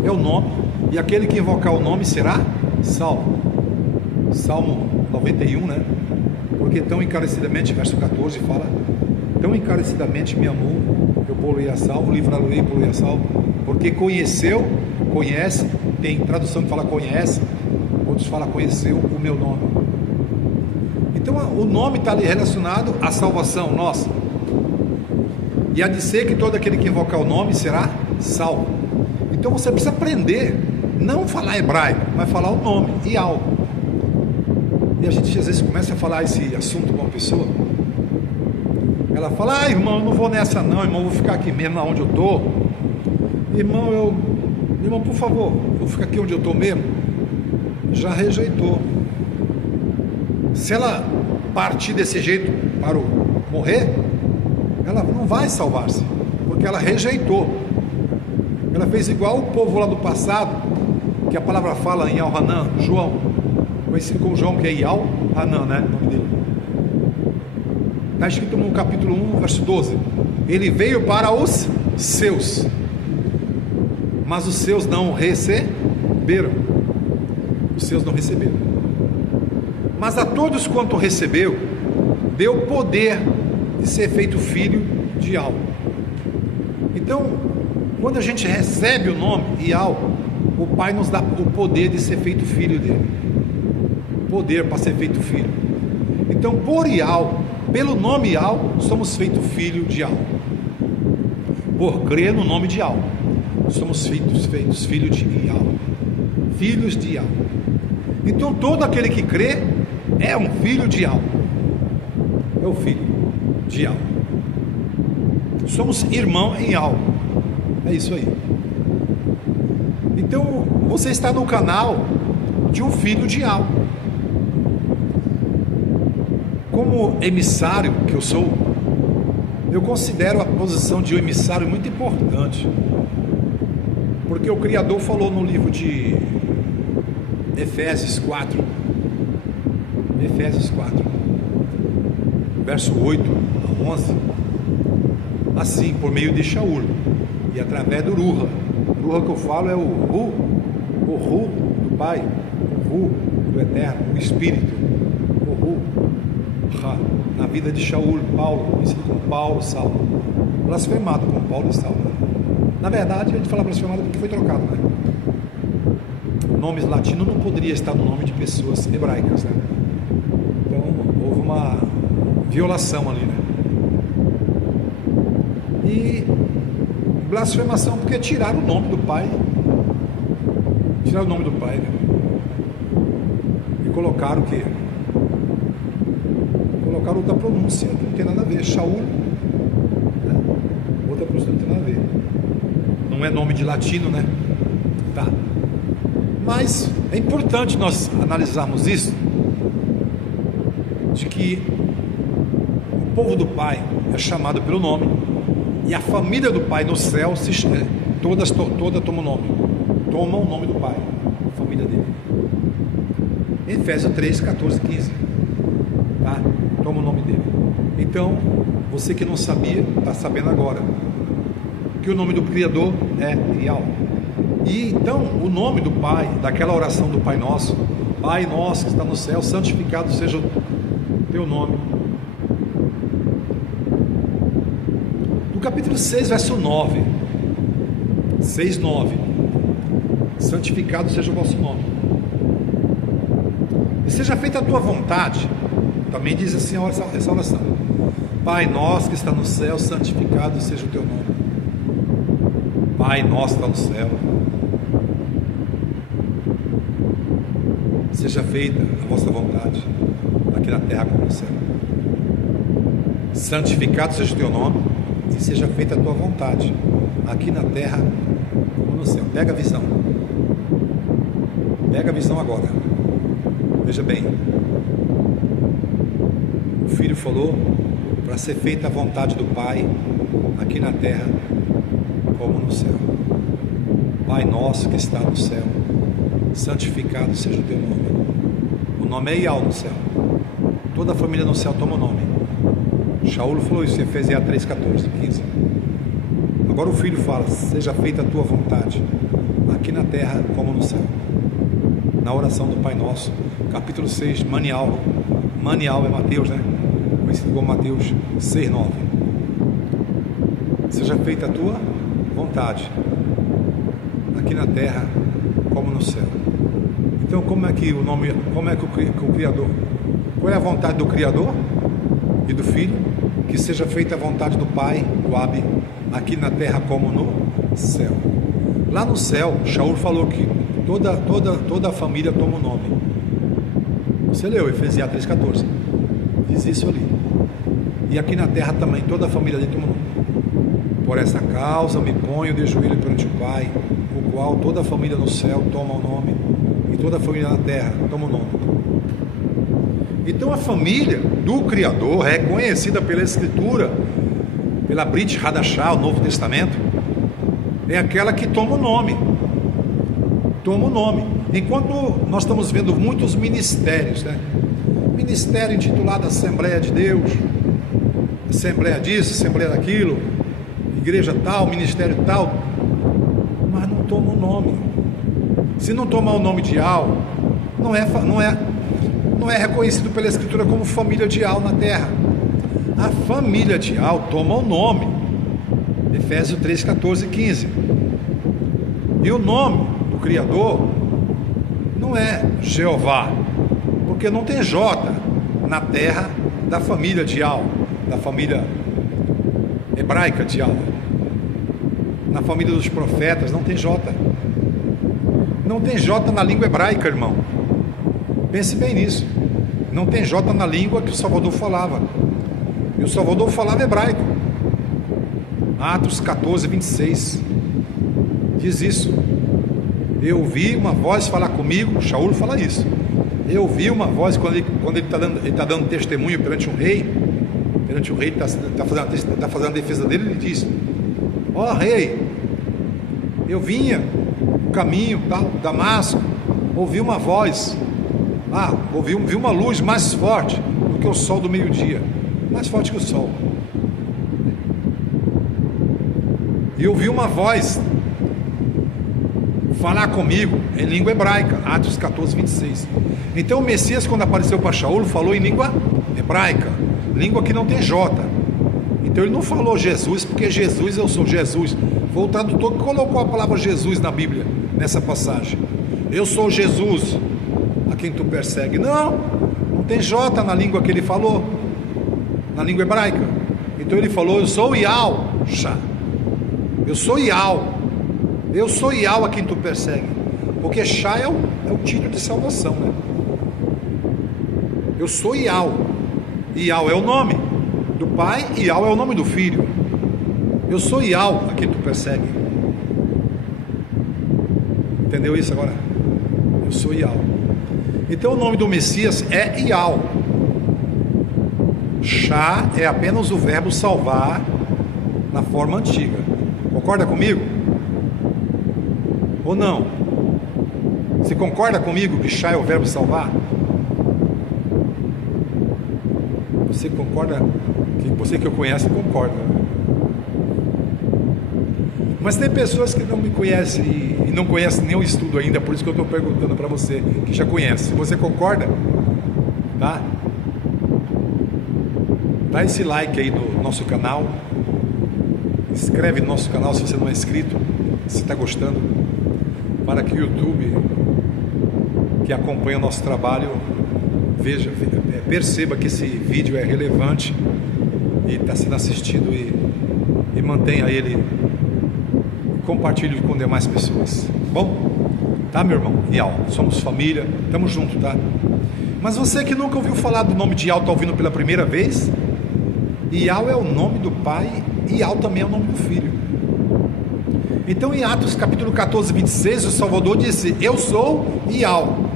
é o nome, e aquele que invocar o nome será salvo. Salmo 91, né? Porque tão encarecidamente, verso 14 fala: tão encarecidamente me amou, eu pô-lo-ei a salvo, livrá-lo-ei e pô-lo-ei a salvo, porque conheceu, conhece, tem tradução que fala conhece, outros falam conheceu o meu nome. Então o nome está ali relacionado à salvação nossa. E há de ser que todo aquele que invocar o nome será salvo. Então você precisa aprender, não falar hebraico, mas falar o nome, Ial. E a gente às vezes começa a falar esse assunto com uma pessoa. Ela fala: irmão, eu não vou nessa não, irmão, eu vou ficar aqui mesmo onde eu estou. Irmão, por favor, eu vou ficar aqui onde eu estou mesmo. Já rejeitou. Se ela partir desse jeito para morrer, ela não vai salvar-se, porque ela rejeitou. Ela fez igual o povo lá do passado, que a palavra fala em Al-Hanan, João, conhecido como João, que é Ial-Hanan, né? O nome dele. Está escrito no capítulo 1, verso 12: ele veio para os seus, mas os seus não receberam. Os seus não receberam. Mas a todos quanto recebeu, deu poder de ser feito filho de Ial. Então, quando a gente recebe o nome Ial, o Pai nos dá o poder de ser feito filho dele. Poder para ser feito filho. Então, por Ial, pelo nome Ial, somos feitos filho de Ial. Por crer no nome de Ial, somos feitos filhos de Ial. Filhos de Ial. Então, todo aquele que crê é um filho de Ial. É o filho de Ial. Somos irmão em Ial. É isso aí. Então você está no canal de um filho de Ial. Como emissário que eu sou, eu considero a posição de um emissário muito importante, porque o Criador falou no livro de Efésios 4, verso 8 a 11, assim, por meio de Shaul e através do Ruha. O Ruha que eu falo é o Ru do Pai, o Ru do Eterno, o Espírito, o Ru, na vida de Shaul, Paulo, conhecido como Paulo, Saulo, blasfemado como Paulo e Saulo. Na verdade, a gente fala blasfemado porque foi trocado, né? Nomes latinos não poderia estar no nome de pessoas hebraicas, né? Então houve uma violação ali, né? E blasfemação porque tiraram o nome do Pai, né? E colocaram o quê? Colocaram outra pronúncia que não tem nada a ver, Shaul, né? Outra pronúncia não tem nada a ver, não é nome de latino, né? Tá. Mas é importante nós analisarmos isso, de que o povo do Pai é chamado pelo nome, e a família do Pai no céu toda toma o nome, toma o nome do Pai, a família dele. Efésios 3, 14, 15, tá? Toma o nome dele. Então, você que não sabia, está sabendo agora, que o nome do Criador é Yahweh. E então, o nome do Pai, daquela oração do Pai Nosso, Pai Nosso que está no céu, santificado seja o teu nome. No capítulo 6, verso 9, 6, 9, santificado seja o vosso nome, e seja feita a tua vontade. Também diz assim essa oração: Pai Nosso que está no céu, santificado seja o teu nome. Pai Nosso que está no céu, seja feita a vossa vontade, aqui na terra como no céu. Santificado seja o teu nome, e seja feita a tua vontade, aqui na terra como no céu. Pega a visão. Pega a visão agora. Veja bem. O Filho falou para ser feita a vontade do Pai, aqui na terra como no céu. Pai nosso que está no céu, santificado seja o teu nome. O nome é Yahweh no céu. Toda a família no céu toma o nome. Shaul falou isso em Efésios 3, 14, 15. Agora o Filho fala: seja feita a tua vontade, aqui na terra como no céu. Na oração do Pai Nosso, capítulo 6, Manial. Manial é Mateus, né? Conhecido como Mateus 6, 9. Seja feita a tua vontade, aqui na terra como no céu. Então, como é que o Criador, qual é a vontade do Criador e do Filho? Que seja feita a vontade do Pai, do Ab, aqui na terra como no céu. Lá no céu, Shaul falou que toda a família toma o nome. Você leu Efésios 3, 14, diz isso ali. E aqui na terra também, toda a família dele toma o nome. Por essa causa me ponho de joelho perante o Pai, o qual toda a família no céu toma o nome, e toda a família na terra toma o nome. Então a família do Criador é conhecida pela Escritura, pela Brit Hadashah, o Novo Testamento, é aquela que toma o nome. Toma o nome. Enquanto nós estamos vendo muitos ministérios, né? Ministério intitulado Assembleia de Deus, Assembleia disso, Assembleia daquilo, igreja tal, ministério tal, mas não toma o nome. Se não tomar o nome de Al, não é reconhecido pela Escritura como família de Al na terra. A família de Al toma o nome. Efésios 3, 14 e 15. E o nome do Criador não é Jeová, porque não tem J na terra da família de Al, da família hebraica de Al. Na família dos profetas não tem J. Não tem J na língua hebraica, irmão. Pense bem nisso. Não tem J na língua que o Salvador falava. E o Salvador falava hebraico. Atos 14, 26 diz isso. Eu ouvi uma voz falar comigo. Shaul fala isso. Eu vi uma voz quando ele está dando testemunho perante um rei. Perante o rei, está fazendo a defesa dele. Ele diz: ó rei, eu vinha no caminho, tal, Damasco, ouvi uma voz, vi uma luz mais forte do que o sol do meio-dia, mais forte que o sol. E ouvi uma voz falar comigo em língua hebraica, Atos 14, 26. Então o Messias, quando apareceu para Shaul, falou em língua hebraica, língua que não tem J. Então ele não falou Jesus, porque Jesus, eu sou Jesus. Foi o tradutor que colocou a palavra Jesus na Bíblia, nessa passagem. Eu sou Jesus, a quem tu persegue. Não tem J na língua que ele falou, na língua hebraica. Então ele falou: eu sou Yahshua, eu sou Yahweh, eu sou Yahweh a quem tu persegue. Porque Shá é o título de salvação, né? Eu sou Yahweh. Yahweh é o nome do Pai e Yahweh é o nome do Filho. Eu sou Yahweh a quem tu persegue. Entendeu isso agora? Eu sou Yahweh. Então o nome do Messias é Yahweh. Shá é apenas o verbo salvar na forma antiga. Concorda comigo? Ou não? Você concorda comigo que Shá é o verbo salvar? Você concorda? Você que eu conheço concorda. Mas tem pessoas que não me conhecem e não conhecem nem o estudo ainda, por isso que eu estou perguntando para você que já conhece. Se você concorda, tá? Dá esse like aí no nosso canal. Inscreve no nosso canal se você não é inscrito, se está gostando, para que o YouTube, que acompanha o nosso trabalho, perceba que esse vídeo é relevante e está sendo assistido e mantenha ele e compartilhe com demais pessoas. Bom, tá, meu irmão? Yal, somos família, estamos juntos, tá? Mas você que nunca ouviu falar do nome de Yal, está ouvindo pela primeira vez? Yal é o nome do Pai e Yal também é o nome do Filho. Então em Atos capítulo 14, 26, o Salvador disse: eu sou Yal.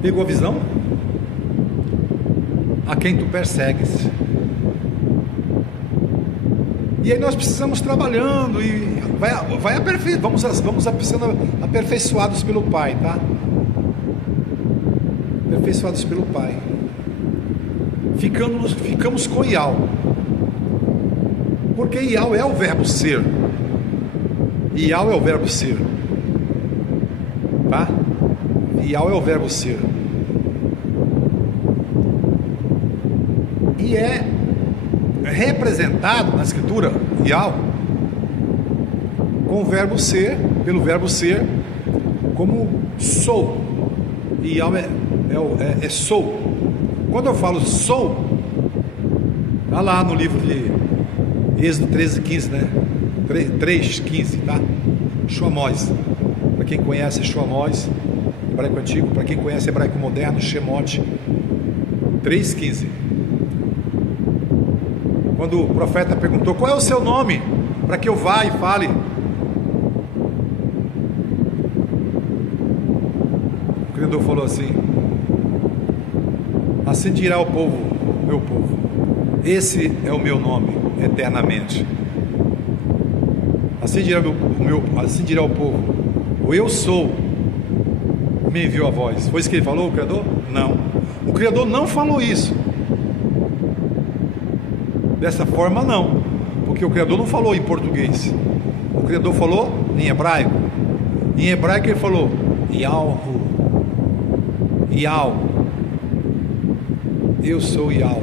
Pegou a visão? A quem tu persegues. E aí nós precisamos trabalhando e vamos sendo aperfeiçoados pelo Pai, tá? Aperfeiçoados pelo Pai. Ficamos com Yal. Porque Yal é o verbo ser. Yal é o verbo ser. Tá? Yal é o verbo ser. E é representado na escritura, Yal, com o verbo ser, pelo verbo ser, como sou. Yal é sou. Quando eu falo sou, está lá no livro de Êxodo 13, 15, né? 3, 15, tá? Shomós. Para quem conhece Shomós, hebraico antigo. Para quem conhece hebraico moderno, Shemot 3, 15. Quando o profeta perguntou: qual é o seu nome? Para que eu vá e fale. O Criador falou assim: assim dirá o povo, meu povo, esse é o meu nome eternamente. Assim dirá o povo, o eu sou me enviou a voz. Foi isso que ele falou, o Criador? Não. O Criador não falou isso. Dessa forma não, porque o Criador não falou em português. O Criador falou em hebraico. Em hebraico ele falou Yahu, Yal. Eu sou Yal.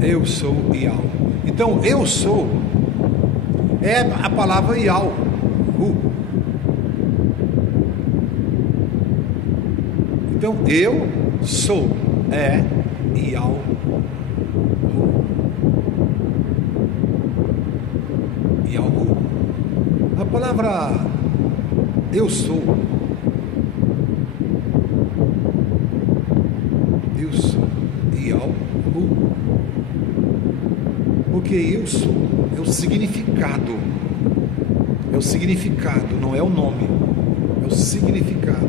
Eu sou Yal. Então eu sou é a palavra Yal. Então eu sou é Yal. A palavra eu sou, Yal, porque eu sou é o significado, não é o nome, é o significado.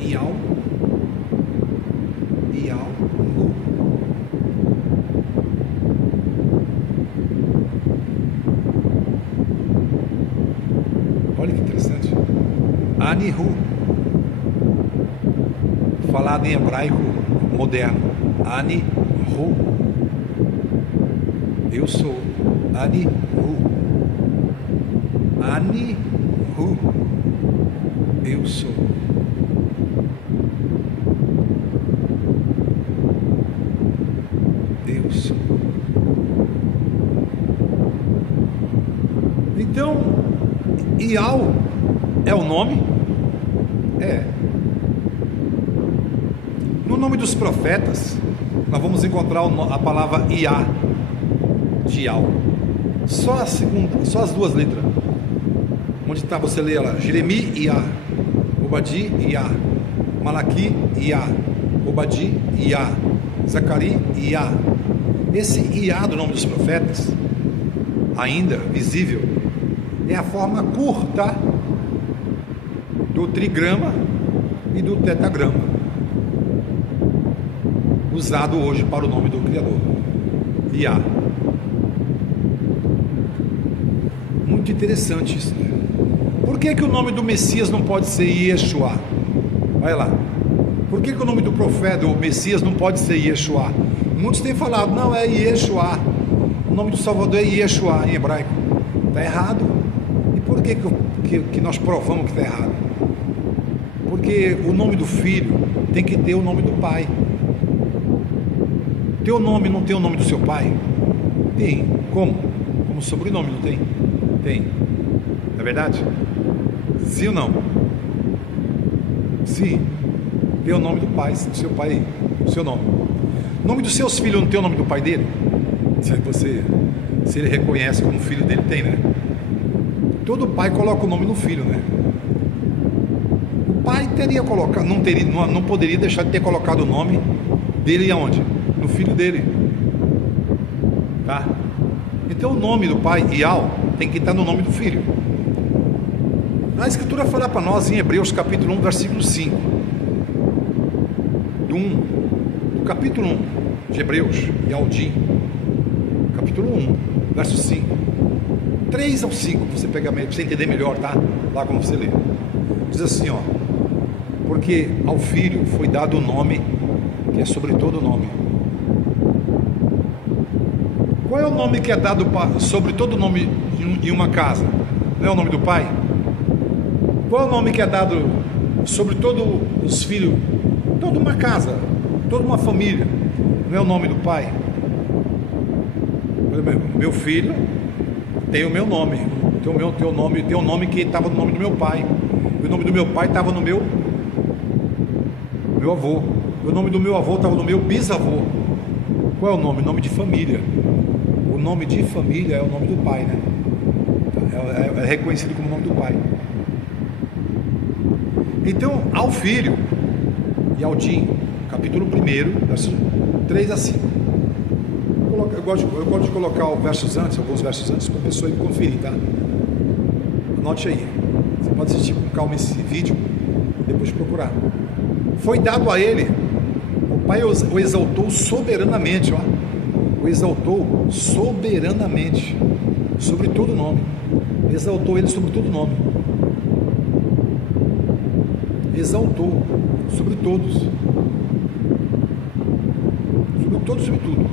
Ial, Hu. Olha que interessante. Anihu, falado em hebraico moderno. Anihu, eu sou. Anihu, Anihu, eu sou. Eu sou. Então, Ial é o nome? É. No nome dos profetas, nós vamos encontrar a palavra Iá, de Ial. Só as duas letras. Onde está, você lê ela? Jeremi, Iá. Obadi, Iá. Malaque, Iá. Obadi, Iá. Zacari, Iá. Esse Iá do nome dos profetas, ainda visível, é a forma curta do trigrama e do tetagrama, usado hoje para o nome do Criador, Iá. Muito interessante isso, né? Por que o nome do Messias não pode ser Yeshua? Vai lá. Por que o nome do profeta, o Messias, não pode ser Yeshua? Muitos têm falado, não, é Yeshua. O nome do Salvador é Yeshua em hebraico. Está errado. E por que nós provamos que está errado? Porque o nome do filho tem que ter o nome do pai. Teu nome não tem o nome do seu pai? Tem. Como? Como sobrenome, não tem? Tem. Não é verdade? Sim ou não? Sim. Tem o nome do pai, do seu pai, o seu nome. O nome dos seus filhos não tem o nome do pai dele? Se ele reconhece como filho dele, tem, né? Todo pai coloca o nome no filho, né? O pai teria colocado, não poderia deixar de ter colocado o nome dele aonde? No filho dele. Tá? Então o nome do pai, Ial, tem que estar no nome do filho. A Escritura fala para nós em Hebreus capítulo 1, versículo 5. Do capítulo 1 de Hebreus, Yaldim, capítulo 1, verso 5. 3 ao 5, para você entender melhor, tá? Lá como você lê. Diz assim, ó. Porque ao filho foi dado o nome que é sobre todo nome. Qual é o nome que é dado sobre todo nome em uma casa? Não é o nome do pai? Qual é o nome que é dado sobre todos os filhos? Toda uma casa, toda uma família. Não é o nome do pai? Meu filho tem o meu nome. Tem o nome que estava no nome do meu pai. O nome do meu pai estava no meu avô. O nome do meu avô estava no meu bisavô. Qual é o nome? Nome de família. O nome de família é o nome do pai, né? É reconhecido como o nome do pai. Então, ao filho, Yaldim, capítulo 1, versos 3 a 5. Eu gosto de colocar alguns versos antes, para a pessoa ir conferir, tá? Anote aí. Você pode assistir com calma esse vídeo e depois procurar. Foi dado a ele, o pai o exaltou soberanamente, ó. O exaltou soberanamente, sobre todo nome. Exaltou ele sobre todo nome. Exaltou sobre todos. Sobre todos, sobre tudo.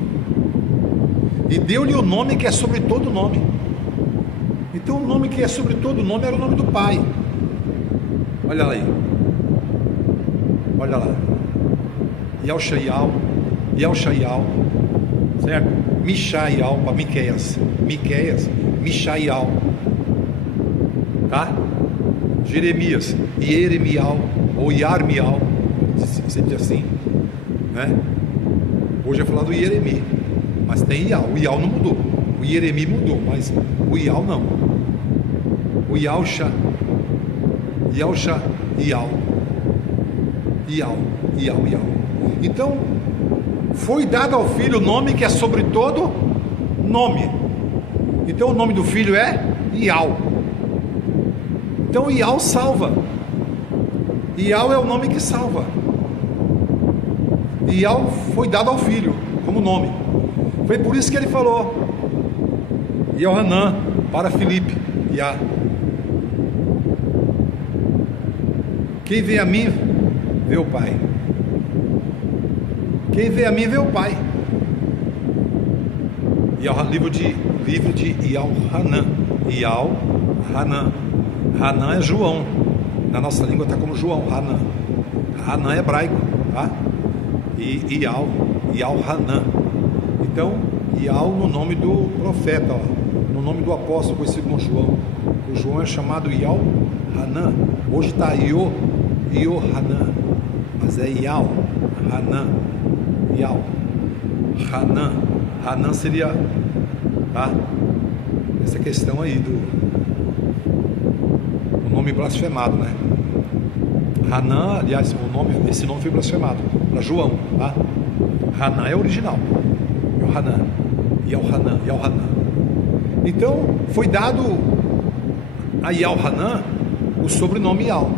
E deu-lhe o nome que é sobre todo nome. Então o nome que é sobre todo nome era o nome do pai. Olha lá aí. Olha lá. Yalshaial, certo? Mishaial para Miqueias, Mishaial, tá? Jeremias, Ieremial ou Yarmial, você diz assim, né? Hoje é falado Ieremi, mas tem Ial. O Ial não mudou, o Ieremi mudou, mas o Ial não. O Ial. Então, foi dado ao filho o nome que é sobre todo nome. Então, o nome do filho é Ial. Então Ial salva. Ial é o nome que salva. Ial foi dado ao filho como nome. Foi por isso que ele falou Yohanan para Filipe. Iá. Quem vê a mim, vê o Pai. Quem vê a mim, vê o Pai. Livro de Yohanan. Yohanan. Hanan é João. Na nossa língua está como João. Hanan. Hanan é hebraico, tá? E Yohanan. Então, Ial no nome do profeta, ó, no nome do apóstolo conhecido como João. O João é chamado Yohanan. Hoje está Yohanan, mas é Ial, Hanan, Ial, Hanan. Hanan seria, tá? Essa questão aí do nome blasfemado, né? Hanan, aliás, esse nome foi blasfemado para João, tá? Hanan é original. Yohanan. Então foi dado a Yohanan o sobrenome Ial.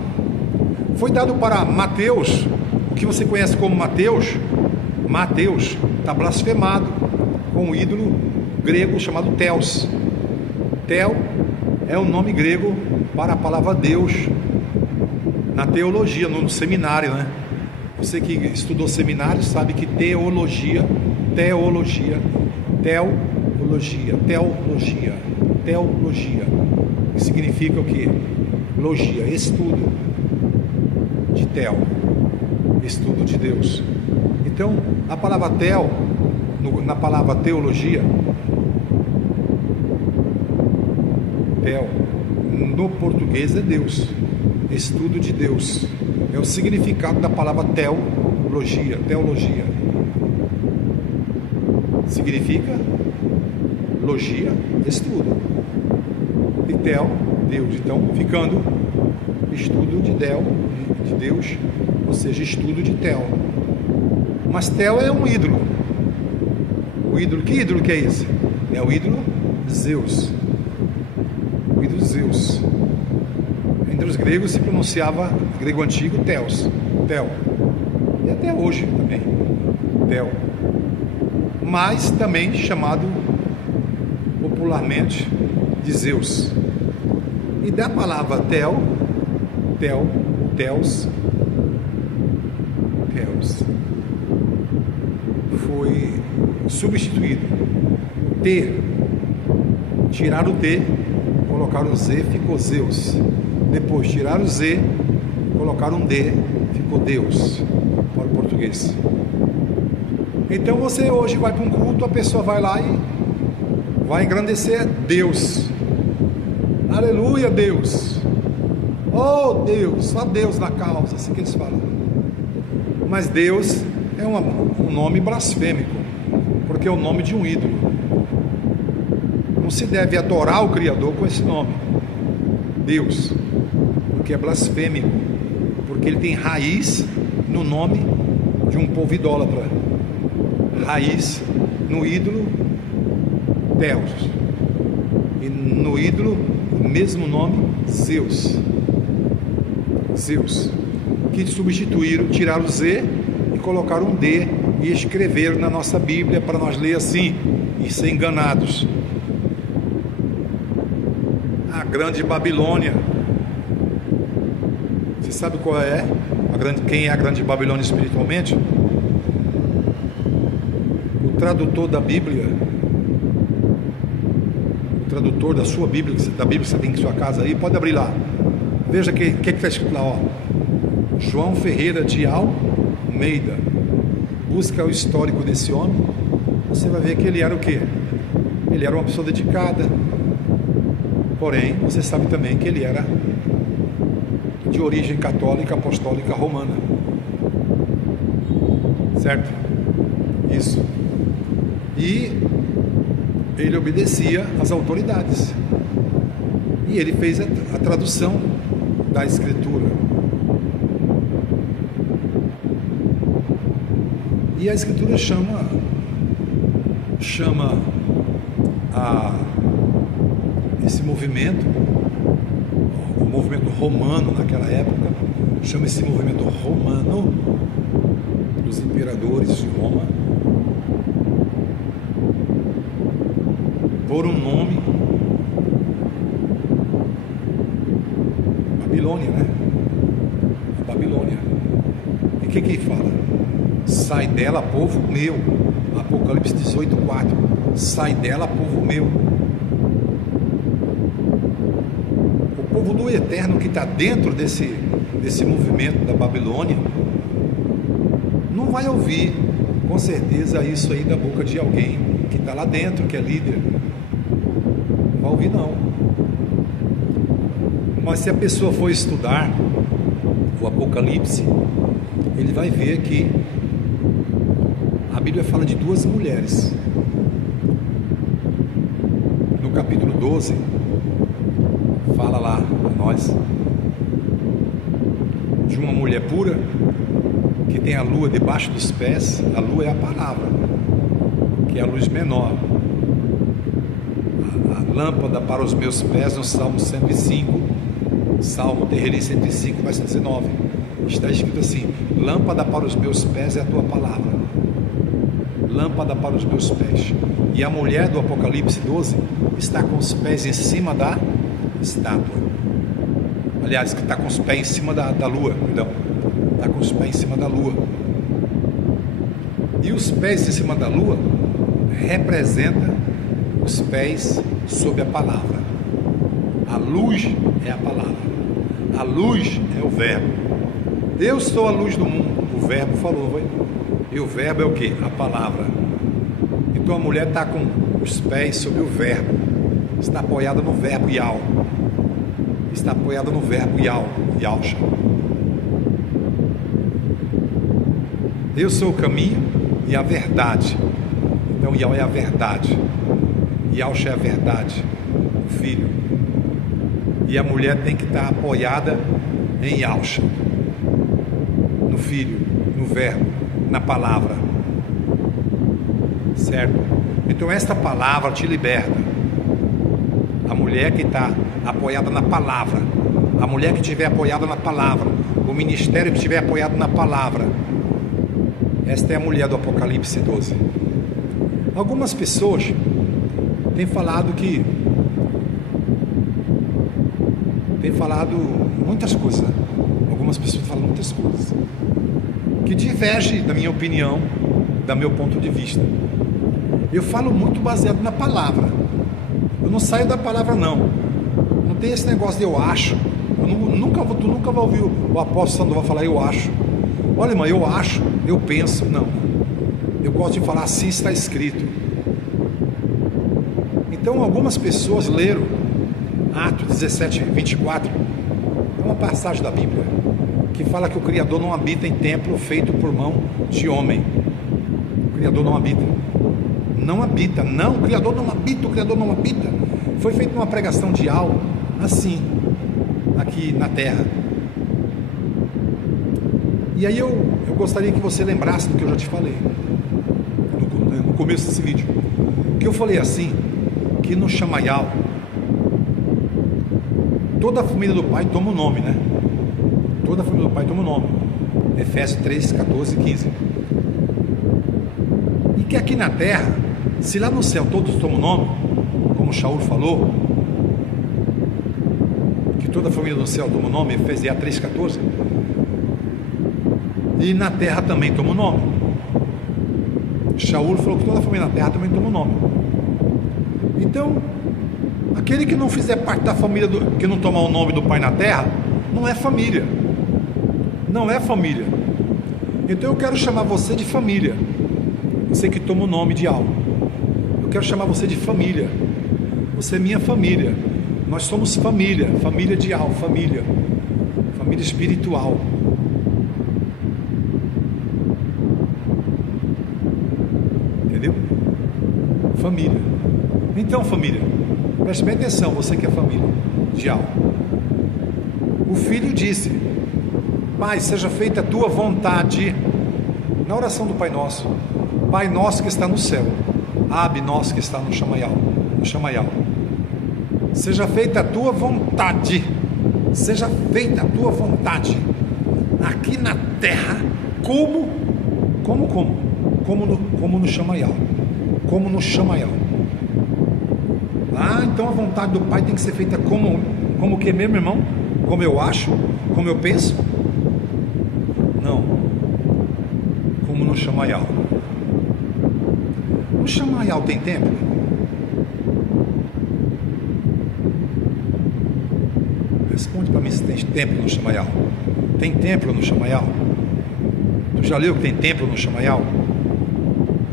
Foi dado para Mateus, o que você conhece como Mateus está blasfemado com um ídolo grego chamado Theos. Theo é o nome grego para a palavra Deus na teologia, no seminário, né? Você que estudou seminário sabe que teologia, que significa o que? Logia, estudo de Theo, estudo de Deus. Então, a palavra Theo, na palavra teologia, Theo, no português é Deus, estudo de Deus. É o significado da palavra teologia. Significa logia, estudo. E Theo, Deus. Então, ficando estudo de Deus, ou seja, estudo de Theo. Mas Theo é um ídolo. O ídolo, que ídolo que é esse? É o ídolo Zeus. O ídolo Zeus. Entre os gregos se pronunciava, grego antigo, Theos. Theo. E até hoje também. Theo. Mas também chamado popularmente de Zeus. E da palavra Theos, foi substituído. Tiraram o T, colocaram o Z, ficou Zeus. Depois tiraram o Z, colocaram um D, ficou Deus, para o português. Então você hoje vai para um culto, a pessoa vai lá e vai engrandecer Deus. Aleluia, Deus. Oh, Deus, só Deus na causa, assim que eles falam. Mas Deus é um nome blasfêmico, porque é o nome de um ídolo. Não se deve adorar o Criador com esse nome, Deus, porque é blasfêmico, porque ele tem raiz no nome de um povo idólatra, raiz no ídolo Theos, e no ídolo o mesmo nome Zeus, que substituíram, tiraram o Z e colocaram um D e escreveram na nossa Bíblia para nós ler assim e ser enganados. A grande Babilônia. Você sabe qual é? Quem é a grande Babilônia espiritualmente? O tradutor da Bíblia, o tradutor da sua Bíblia, da Bíblia que você tem em sua casa aí, pode abrir lá. Veja o que está escrito lá, ó. João Ferreira de Almeida. Busca o histórico desse homem. Você vai ver que ele era o quê? Ele era uma pessoa dedicada. Porém, você sabe também que ele era de origem católica, apostólica, romana. Certo? Isso. E ele obedecia às autoridades. E ele fez a tradução da Escritura. E a Escritura chama esse movimento, o o movimento romano naquela época, chama esse movimento romano, dos imperadores de Roma, por um nome, Babilônia, né? A Babilônia. E o que fala? Sai dela, povo meu. Apocalipse 18:4. Sai dela, povo meu. O povo do Eterno que está dentro desse movimento da Babilônia não vai ouvir, com certeza, isso aí da boca de alguém que está lá dentro, que é líder. Não vai ouvir, não. Mas se a pessoa for estudar o Apocalipse, ele vai ver que a Bíblia fala de duas mulheres. No capítulo 12, fala lá a nós de uma mulher pura que tem a lua debaixo dos pés. A lua é a palavra, que é a luz menor. A lâmpada para os meus pés, no Salmo 105, Salmo terreno 105, verso 19, está escrito assim: lâmpada para os meus pés é a tua palavra, lâmpada para os meus pés. E a mulher do Apocalipse 12 está com os pés em cima da estátua. Aliás, que está com os pés em cima da lua, perdão. Está com os pés em cima da lua. E os pés em cima da lua representam os pés sob a palavra. A luz é a palavra. A luz é o verbo. Eu sou a luz do mundo. O verbo falou, vai. E o verbo é o que? A palavra. Então a mulher está com os pés sobre o verbo. Está apoiada no verbo Yal. Está apoiada no verbo Yalcha. Eu sou o caminho e a verdade. Então Yal é a verdade. Yalcha é a verdade. O Filho. E a mulher tem que estar apoiada em Yalcha. No Filho, no verbo, na palavra. Certo? Então esta palavra te liberta. A mulher que está apoiada na palavra, a mulher que estiver apoiada na palavra, o ministério que estiver apoiado na palavra, esta é a mulher do Apocalipse 12. Algumas pessoas têm falado muitas coisas, né? Algumas pessoas falam muitas coisas que divergem da minha opinião, do meu ponto de vista. Eu falo muito baseado na palavra. Eu não saio da palavra, não. Não tem esse negócio de eu acho. Tu nunca vai ouvir o apóstolo Sandoval falar eu acho. Olha, irmão, eu acho, eu penso. Não. Eu gosto de falar assim está escrito. Então algumas pessoas leram Atos 17:24. É uma passagem da Bíblia que fala que o Criador não habita em templo feito por mão de homem. O Criador não habita. Não habita, não, o Criador não habita, o Criador não habita. Foi feita uma pregação de algo assim, aqui na terra. E aí eu gostaria que você lembrasse do que eu já te falei no começo desse vídeo. Que eu falei assim, que no Chamayal, toda a família do Pai toma o nome, né? Toda a família do Pai toma o nome. Efésios 3, 14 e 15. E que aqui na terra, se lá no céu todos tomam o nome, como Shaul falou, que toda a família do céu toma o nome, Efésios 3, 14, e na terra também toma o nome. Shaul falou que toda a família na terra também toma o nome. Então, aquele que não fizer parte da família, que não tomar o nome do Pai na terra, não é família. Não é família. Então eu quero chamar você de família. Você que toma o nome de algo. Eu quero chamar você de família. Você é minha família. Nós somos família. Família de algo, família. Família espiritual. Entendeu? Família. Então, família, preste bem atenção, você que é família de algo. O filho disse: Pai, seja feita a tua vontade. Na oração do Pai Nosso: Pai nosso que está no céu, Ab nosso que está no Chamayal, seja feita a tua vontade. seja feita a tua vontade, aqui na terra, como no Chamaial. Como no Chamaial. Ah, então a vontade do Pai tem que ser feita como o que mesmo, irmão? Como eu acho? Como eu penso? Não. Como no Chamaial. No Chamaial tem templo? Responde para mim se tem templo no Chamaial. Tem templo no Chamaial? Tu já leu que tem templo no Chamaial?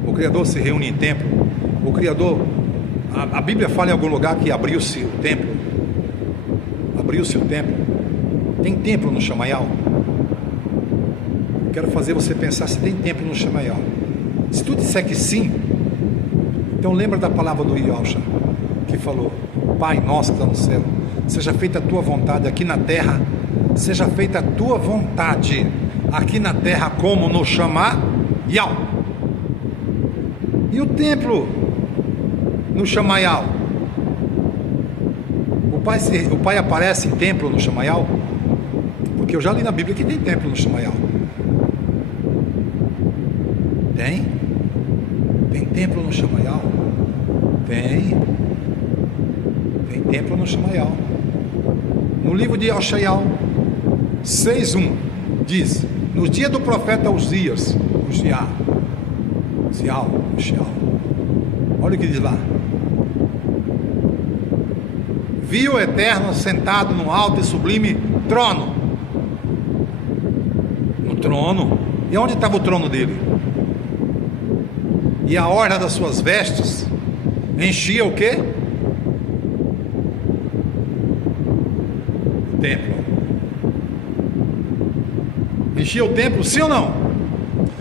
O Criador se reúne em templo. O Criador, a Bíblia fala em algum lugar que abriu-se o templo. Abriu-se o templo. Tem templo no Chamaial? Quero fazer você pensar se tem templo no Chamaial. Se tu disser que sim, então lembra da palavra do Yahshua, que falou: Pai nosso que está no céu, seja feita a tua vontade aqui na terra, seja feita a tua vontade aqui na terra como no Chamaial. E o templo no Chamaial? O Pai aparece em templo no Chamaial? Porque eu já li na Bíblia que tem templo no Chamaial. Tem? Tem templo no Chamaial? Tem. Tem templo no Chamaial. No livro de Yeshayahu 6:1 diz: no dia do profeta Uzias, olha o que diz lá: viu o Eterno sentado no alto e sublime trono. No trono. E onde estava o trono dele? E a orla das suas vestes enchia o quê? O templo. Enchia o templo, sim ou não?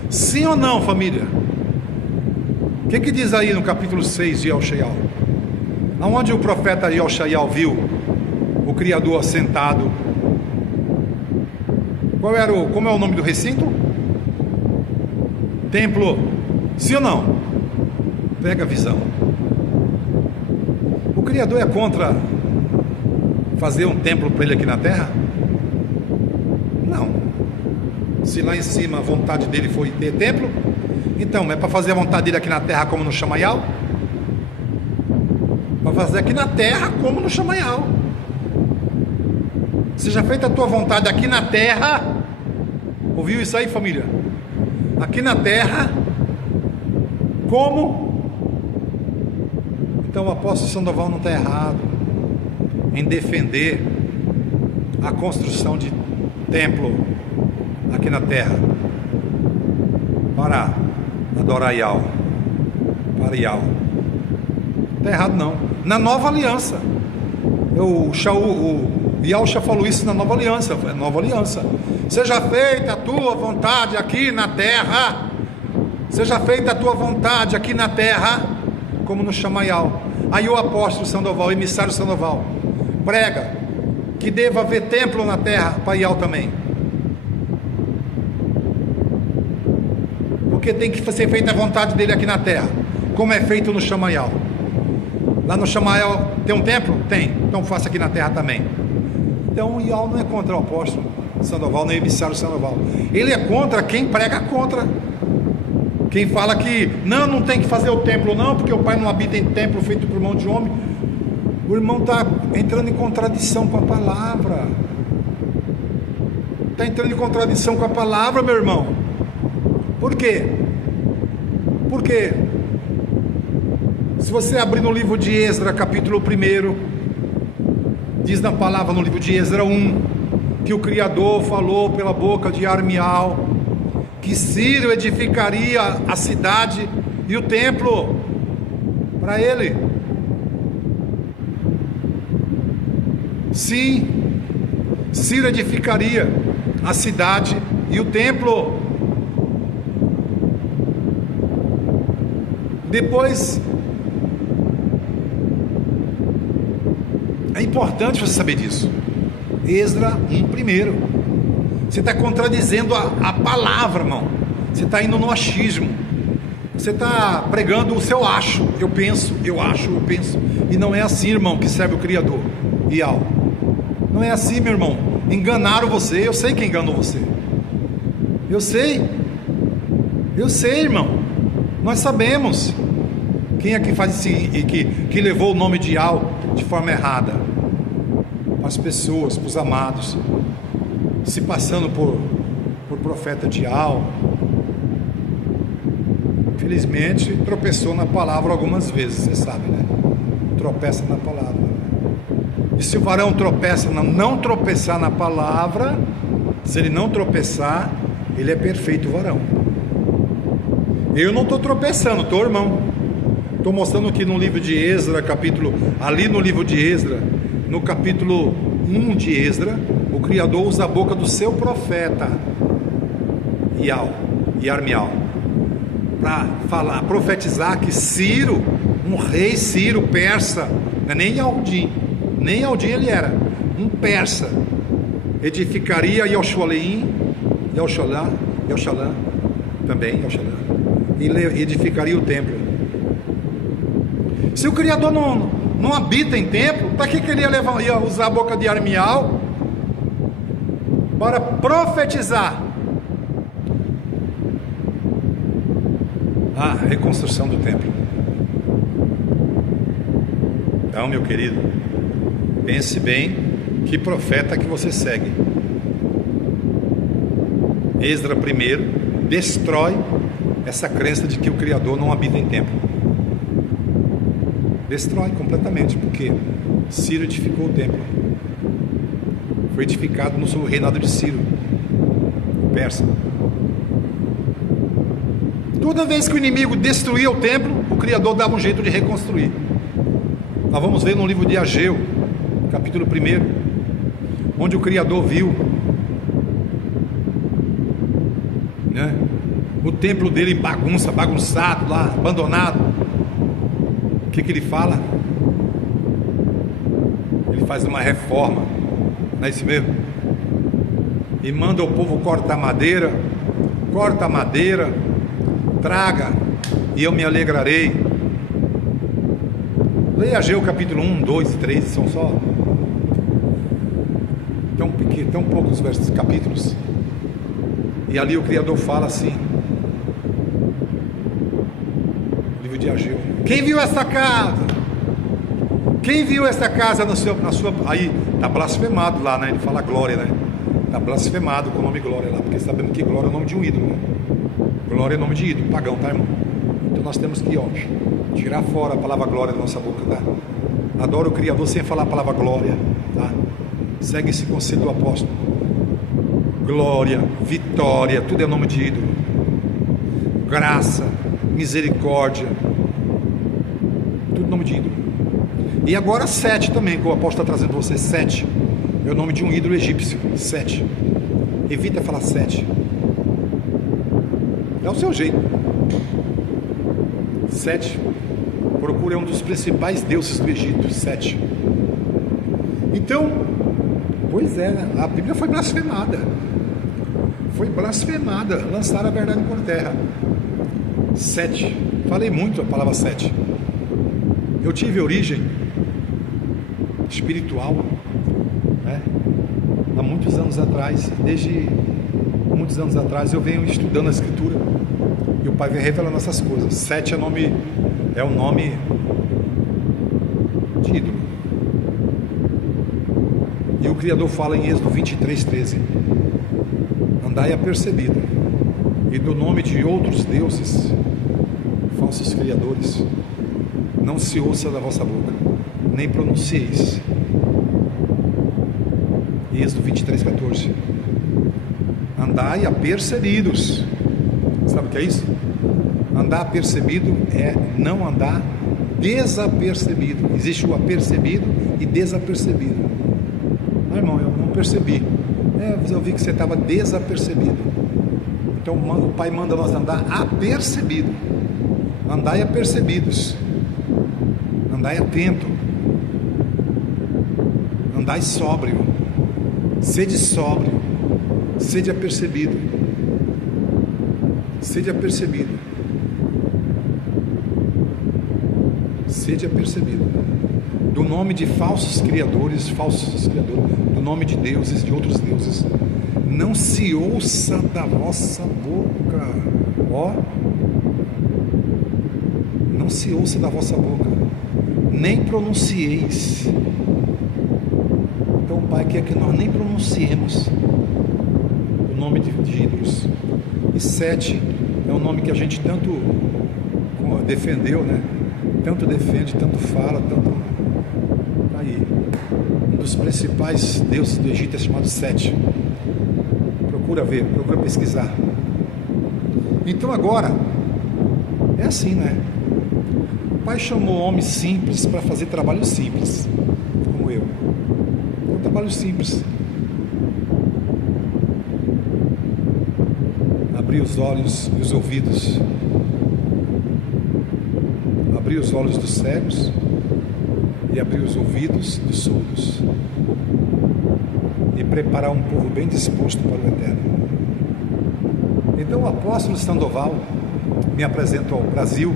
Sim ou não, família? O que diz aí no capítulo 6 de Yeshayahu? Aonde o profeta Yeshayahu viu o Criador assentado? Como é o nome do recinto? Templo. Sim ou não? Pega a visão. O Criador é contra fazer um templo para ele aqui na terra? Não. Se lá em cima a vontade dele foi ter templo, então é para fazer a vontade dele aqui na terra como no Chamaial? Para fazer aqui na terra como no Chamaial. Seja feita a tua vontade aqui na terra. Ouviu isso aí, família? Aqui na terra como? Então o apóstolo Sandoval não está errado em defender a construção de templo aqui na terra para adorar Yahweh, para Yahweh. Não está errado não. Na nova aliança, o Yahshua falou isso na nova aliança. Nova aliança: seja feita a tua vontade aqui na terra, seja feita a tua vontade aqui na terra como no Chamaial. Aí o apóstolo Sandoval, o emissário Sandoval, prega que deva haver templo na terra para Yahweh também, porque tem que ser feita a vontade dele aqui na terra, como é feito no Chamaial. Lá no Chamaial tem um templo? Tem. Então faça aqui na terra também. Então o Yahweh não é contra o apóstolo Sandoval, nem o emissário Sandoval. Ele é contra quem prega contra. Quem fala que não tem que fazer o templo não, porque o Pai não habita em templo feito por mão de homem. O irmão está entrando em contradição com a palavra. Está entrando em contradição com a palavra, meu irmão. Por quê? Porque se você abrir no livro de Esdras, capítulo 1, diz na palavra no livro de Esdras 1, que o Criador falou pela boca de Armial que Ciro edificaria a cidade e o templo para ele. Sim, Ciro edificaria a cidade e o templo. Depois, é importante você saber disso. Esdras 1. Você está contradizendo a palavra, irmão. Você está indo no achismo. Você está pregando o seu acho. Eu penso, eu acho, eu penso. E não é assim, irmão, que serve o Criador. Yahweh. Não é assim, meu irmão. Enganaram você. Eu sei quem enganou você. Eu sei, irmão. Nós sabemos quem é que faz isso e que levou o nome de Al de forma errada. As pessoas, os amados, se passando por profeta de Al. Infelizmente tropeçou na palavra algumas vezes, você sabe, né? Tropeça na palavra. E se o varão tropeça, não tropeçar na palavra, se ele não tropeçar, ele é perfeito varão. Eu não estou tropeçando, estou, irmão. Estou mostrando que no livro de Esdra, ali no livro de Esdra, no capítulo 1 de Esdra, o Criador usa a boca do seu profeta Yarmial, para falar, profetizar que Ciro, um rei Ciro, persa, não é nem Aldim ele era, um persa, edificaria Yosholim, e edificaria o templo. Se o Criador não habita em templo, para que ele ia usar a boca de Yarmial para profetizar a reconstrução do templo? Então, meu querido, pense bem que profeta que você segue. Esdra primeiro destrói essa crença de que o Criador não habita em templo. Destrói completamente, porque Ciro edificou o templo. Foi edificado no reinado de Ciro, persa. Toda vez que o inimigo destruía o templo, o Criador dava um jeito de reconstruir. Nós vamos ver no livro de Ageu, capítulo 1, onde o Criador viu, né, o templo dele bagunçado lá, abandonado. O que ele fala? Ele faz uma reforma, não é isso mesmo? E manda o povo cortar madeira, traga, e eu me alegrarei. Leia Ageu capítulo 1, 2 e 3, são só tão poucos capítulos. E ali o Criador fala assim, livro de Ageu: quem viu esta casa? Quem viu esta casa na sua... Aí está blasfemado lá, né? Ele fala glória, né? Está blasfemado com o nome glória lá, porque sabemos que glória é o nome de um ídolo, né? Glória é nome de ídolo, pagão, tá, irmão? Então nós temos que, tirar fora a palavra glória da nossa boca, tá? Adora o Criador sem falar a palavra glória, tá? Segue esse conselho do apóstolo. Glória, vitória, tudo é nome de ídolo. Graça, misericórdia, tudo nome de ídolo. E agora Sete também, que o apóstolo está trazendo para vocês. Sete é o nome de um ídolo egípcio. Sete. Evita falar Sete. É o seu jeito. Sete. Procura um dos principais deuses do Egito. Sete. Então, pois é, a Bíblia foi blasfemada. Foi blasfemada. Lançaram a verdade por terra. Sete. Falei muito a palavra sete. Eu tive origem espiritual, né? Há muitos anos atrás. Desde muitos anos atrás eu venho estudando a Escritura e o Pai vem revelando essas coisas. Sete é o nome de ídolo. E o Criador fala em Êxodo 23:13: andai apercebido, e do nome de outros deuses, falsos criadores, não se ouça da vossa boca, nem pronuncieis. Êxodo 23:14. Andai apercebidos. Sabe o que é isso? Andar apercebido é não andar desapercebido. Existe o apercebido e desapercebido. Ah, irmão, eu não percebi. Eu vi que você estava desapercebido. Então o Pai manda nós andar apercebido. Andai apercebidos. Andai atento. Andai sóbrio. Sede sóbrio. Sede apercebido. Sede apercebido. Sede apercebido. do nome de falsos criadores, do nome de deuses, de outros deuses. Não se ouça da vossa boca, ó, não se ouça da vossa boca, nem pronuncieis. Então o Pai quer que nós nem pronunciemos o nome de ídolos. E Sete é um nome que a gente tanto defendeu, né? Tanto defende, tanto fala, tanto... Aí, um dos principais deuses do Egito é chamado Sete. Procura ver, procura pesquisar. Então agora, é assim, né? O Pai chamou homens simples para fazer trabalho simples, como eu. Um trabalho simples. Abrir os olhos e os ouvidos. Abrir os olhos dos cegos e abrir os ouvidos dos surdos. E preparar um povo bem disposto para o eterno. Então o apóstolo Sandoval me apresenta ao Brasil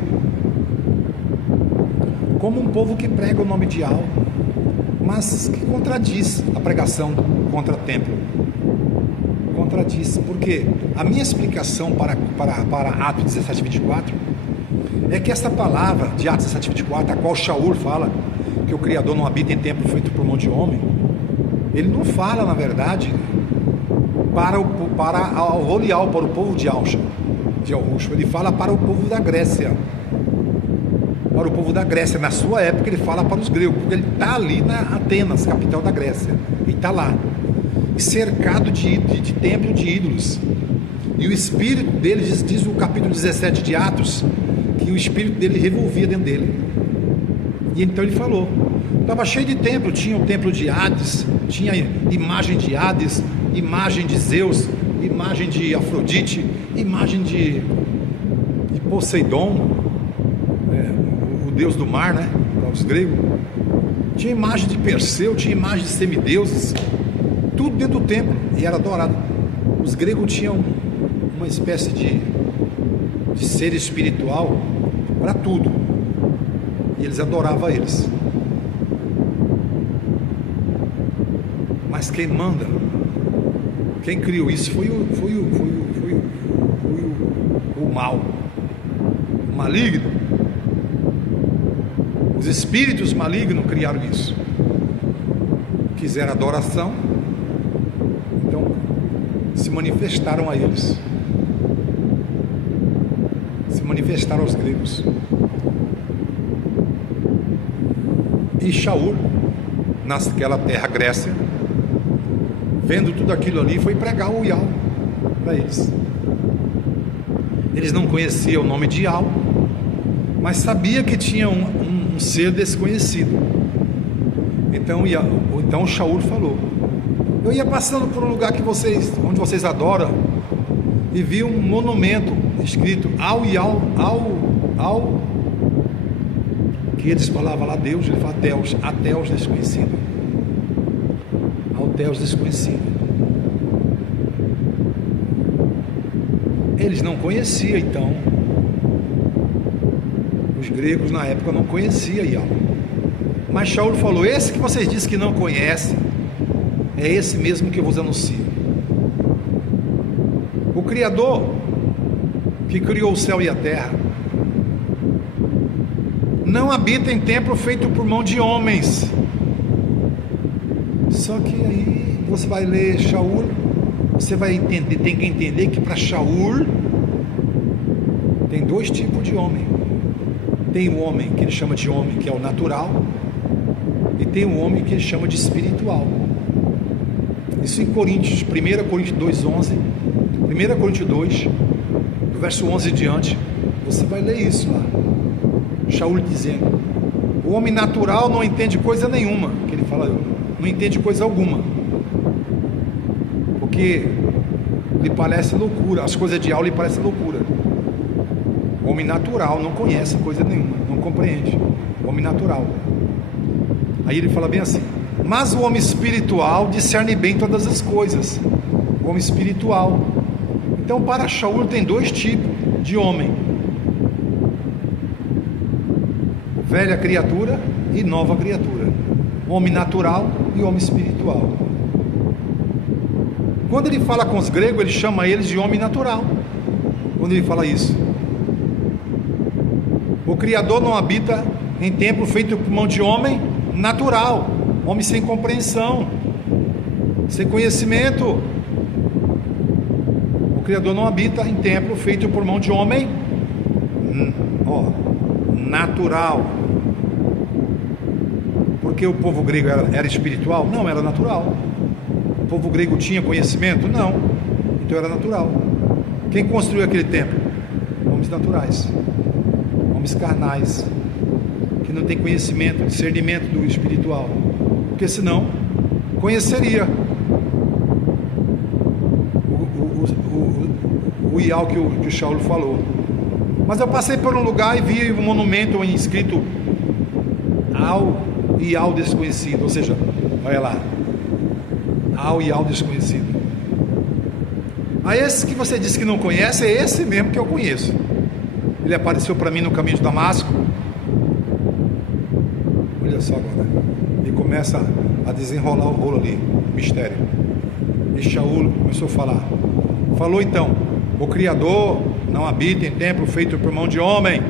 como um povo que prega o nome de Al, mas que contradiz a pregação contra o templo. Contradiz, porque a minha explicação para Atos 17, 24 é que essa palavra de Atos 17, 24, a qual Shaul fala que o Criador não habita em templo feito por mão de homem, ele não fala, na verdade, para o povo de Al-Rushd, ele fala para o povo da Grécia. Para o povo da Grécia, na sua época ele fala para os gregos, porque ele está ali na Atenas, capital da Grécia, e está lá, cercado de templo de ídolos, e o espírito dele, diz o capítulo 17 de Atos, que o espírito dele revolvia dentro dele, e então ele falou, estava cheio de templo, tinha o templo de Hades, tinha imagem de Hades, imagem de Zeus, imagem de Afrodite, imagem de Poseidon, deus do mar, né, para os gregos, tinha imagem de Perseu, tinha imagem de semideuses, tudo dentro do templo, e era adorado. Os gregos tinham uma espécie de ser espiritual para tudo, e eles adoravam eles. Mas quem manda, quem criou isso foi o mal, o maligno. Os espíritos malignos criaram isso. Quiseram adoração, então se manifestaram a eles. Se manifestaram aos gregos. E Shaul, naquela terra Grécia, vendo tudo aquilo ali, foi pregar o Ial para eles. Eles não conheciam o nome de Ial, mas sabia que tinha um ser desconhecido. Então Shaul falou: eu ia passando por um lugar onde vocês adoram, e vi um monumento escrito Al Ial, Al, que eles falavam lá Deus, ele fala até os desconhecidos. Até os desconhecidos. Eles não conheciam, então. Os gregos na época não conheciam Ial. Mas Shaul falou: esse que vocês dizem que não conhecem, é esse mesmo que eu vos anuncio. O Criador que criou o céu e a terra não habita em templo feito por mão de homens. Só que aí você vai ler Shaul, você vai entender, tem que entender que para Shaul tem dois tipos de homem. Tem o homem que ele chama de homem, que é o natural, e tem o homem que ele chama de espiritual. Isso em Coríntios, 1 Coríntios 2:11, 1 Coríntios 2, do verso 11 em diante, você vai ler isso lá. Shaul dizendo: o homem natural não entende coisa nenhuma, que ele fala, não entende coisa alguma, porque lhe parece loucura, as coisas de aula lhe parecem loucura. O homem natural não conhece coisa nenhuma, não compreende. O homem natural. Aí ele fala bem assim: mas o homem espiritual discerne bem todas as coisas. O homem espiritual. Então para Shaul tem dois tipos de homem: velha criatura e nova criatura. homem natural e homem espiritual. Quando ele fala com os gregos, ele chama eles de homem natural. Quando ele fala isso, o Criador não habita em templo feito por mão de homem natural, homem sem compreensão, sem conhecimento. O Criador não habita em templo feito por mão de homem natural. Porque o povo grego era espiritual? Não, era natural. O povo grego tinha conhecimento? Não, então era natural. Quem construiu aquele templo? Homens naturais, homens carnais, que não tem conhecimento, discernimento do espiritual, porque senão conheceria o Ial que o Shaul falou. Mas eu passei por um lugar e vi um monumento escrito ao Ial desconhecido, ou seja, olha lá, ao Ial desconhecido. A esse que você disse que não conhece, é esse mesmo que eu conheço. Ele apareceu para mim no caminho de Damasco. Olha só agora, ele começa a desenrolar o rolo ali, o mistério. E Shaul começou a falar. Falou então: o Criador não habita em templo feito por mão de homem,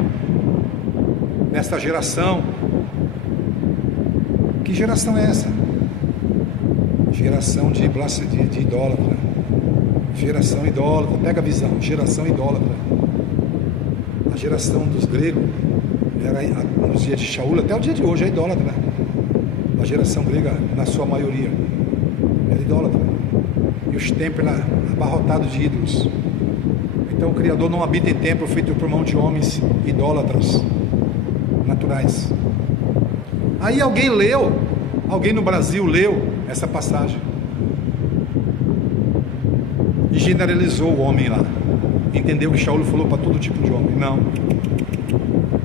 nesta geração. Que geração é essa? Geração de idólatra. Geração idólatra, pega a visão, geração idólatra. A geração dos gregos era nos dias de Shaul, até o dia de hoje é idólatra. A geração grega, na sua maioria, era idólatra. E os templos abarrotados de ídolos. Então o Criador não habita em templo feito por mão de homens idólatras naturais. Aí alguém no Brasil leu essa passagem e generalizou o homem lá. Entendeu que Shaul falou para todo tipo de homem. Não,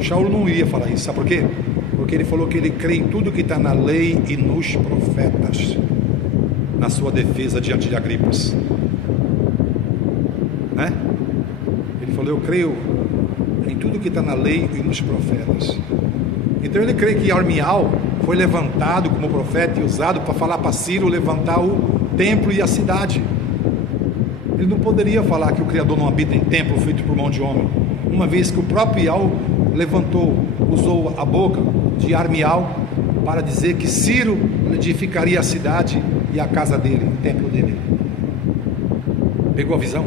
Shaul não ia falar isso. Sabe por quê? Porque ele falou que ele crê em tudo que está na lei e nos profetas, na sua defesa diante de Agripas, né? Ele falou: eu creio em tudo que está na lei e nos profetas. Então ele crê que Armial foi levantado como profeta e usado para falar para Ciro levantar o templo e a cidade. Ele não poderia falar que o Criador não habita em templo feito por mão de homem, uma vez que o próprio Ial usou a boca de Armial para dizer que Ciro edificaria a cidade e a casa dele, o templo dele. Pegou a visão?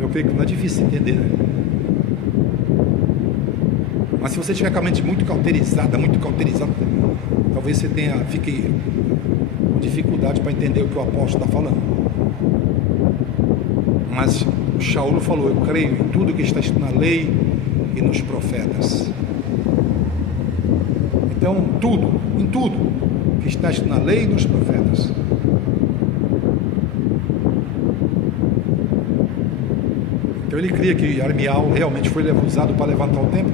Eu creio que não é difícil entender, né? Mas se você tiver com a mente muito cauterizada, talvez você fique com dificuldade para entender o que o apóstolo está falando. Mas Shaul falou: eu creio em tudo que está escrito na lei e nos profetas. Então, em tudo que está escrito na lei e nos profetas. Então ele cria que Armial realmente foi usado para levantar o templo.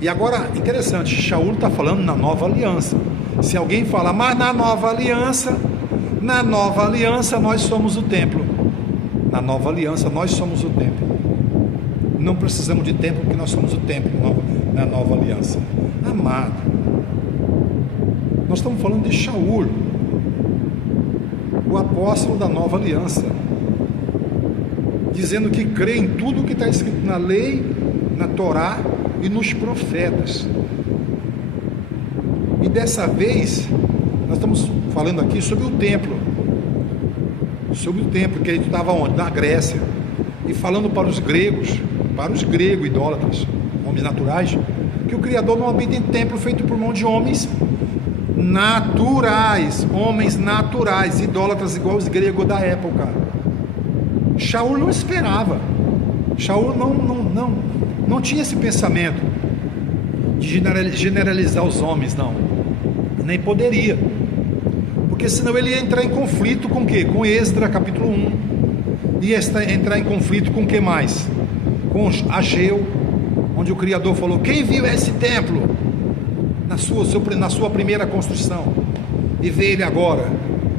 E agora, interessante, Shaul está falando na nova aliança. Se alguém falar, mas na nova aliança nós somos o templo. Na nova aliança nós somos o templo. Não precisamos de templo porque nós somos o templo na nova aliança. Amado, nós estamos falando de Shaul, o apóstolo da nova aliança, dizendo que crê em tudo que está escrito na lei, na Torá e nos profetas. E dessa vez nós estamos falando aqui sobre o templo, que ele estava onde? Na Grécia, e falando para os gregos idólatras, homens naturais, que o Criador não habita em templo feito por mão de homens naturais, idólatras igual os gregos da época. Shaul não esperava, Shaul não tinha esse pensamento de generalizar os homens, não, nem poderia, porque senão ele ia entrar em conflito com o quê? Com Esdras capítulo 1, ia entrar em conflito com o que mais? Com Ageu, onde o Criador falou: quem viu esse templo na sua primeira construção e vê ele agora?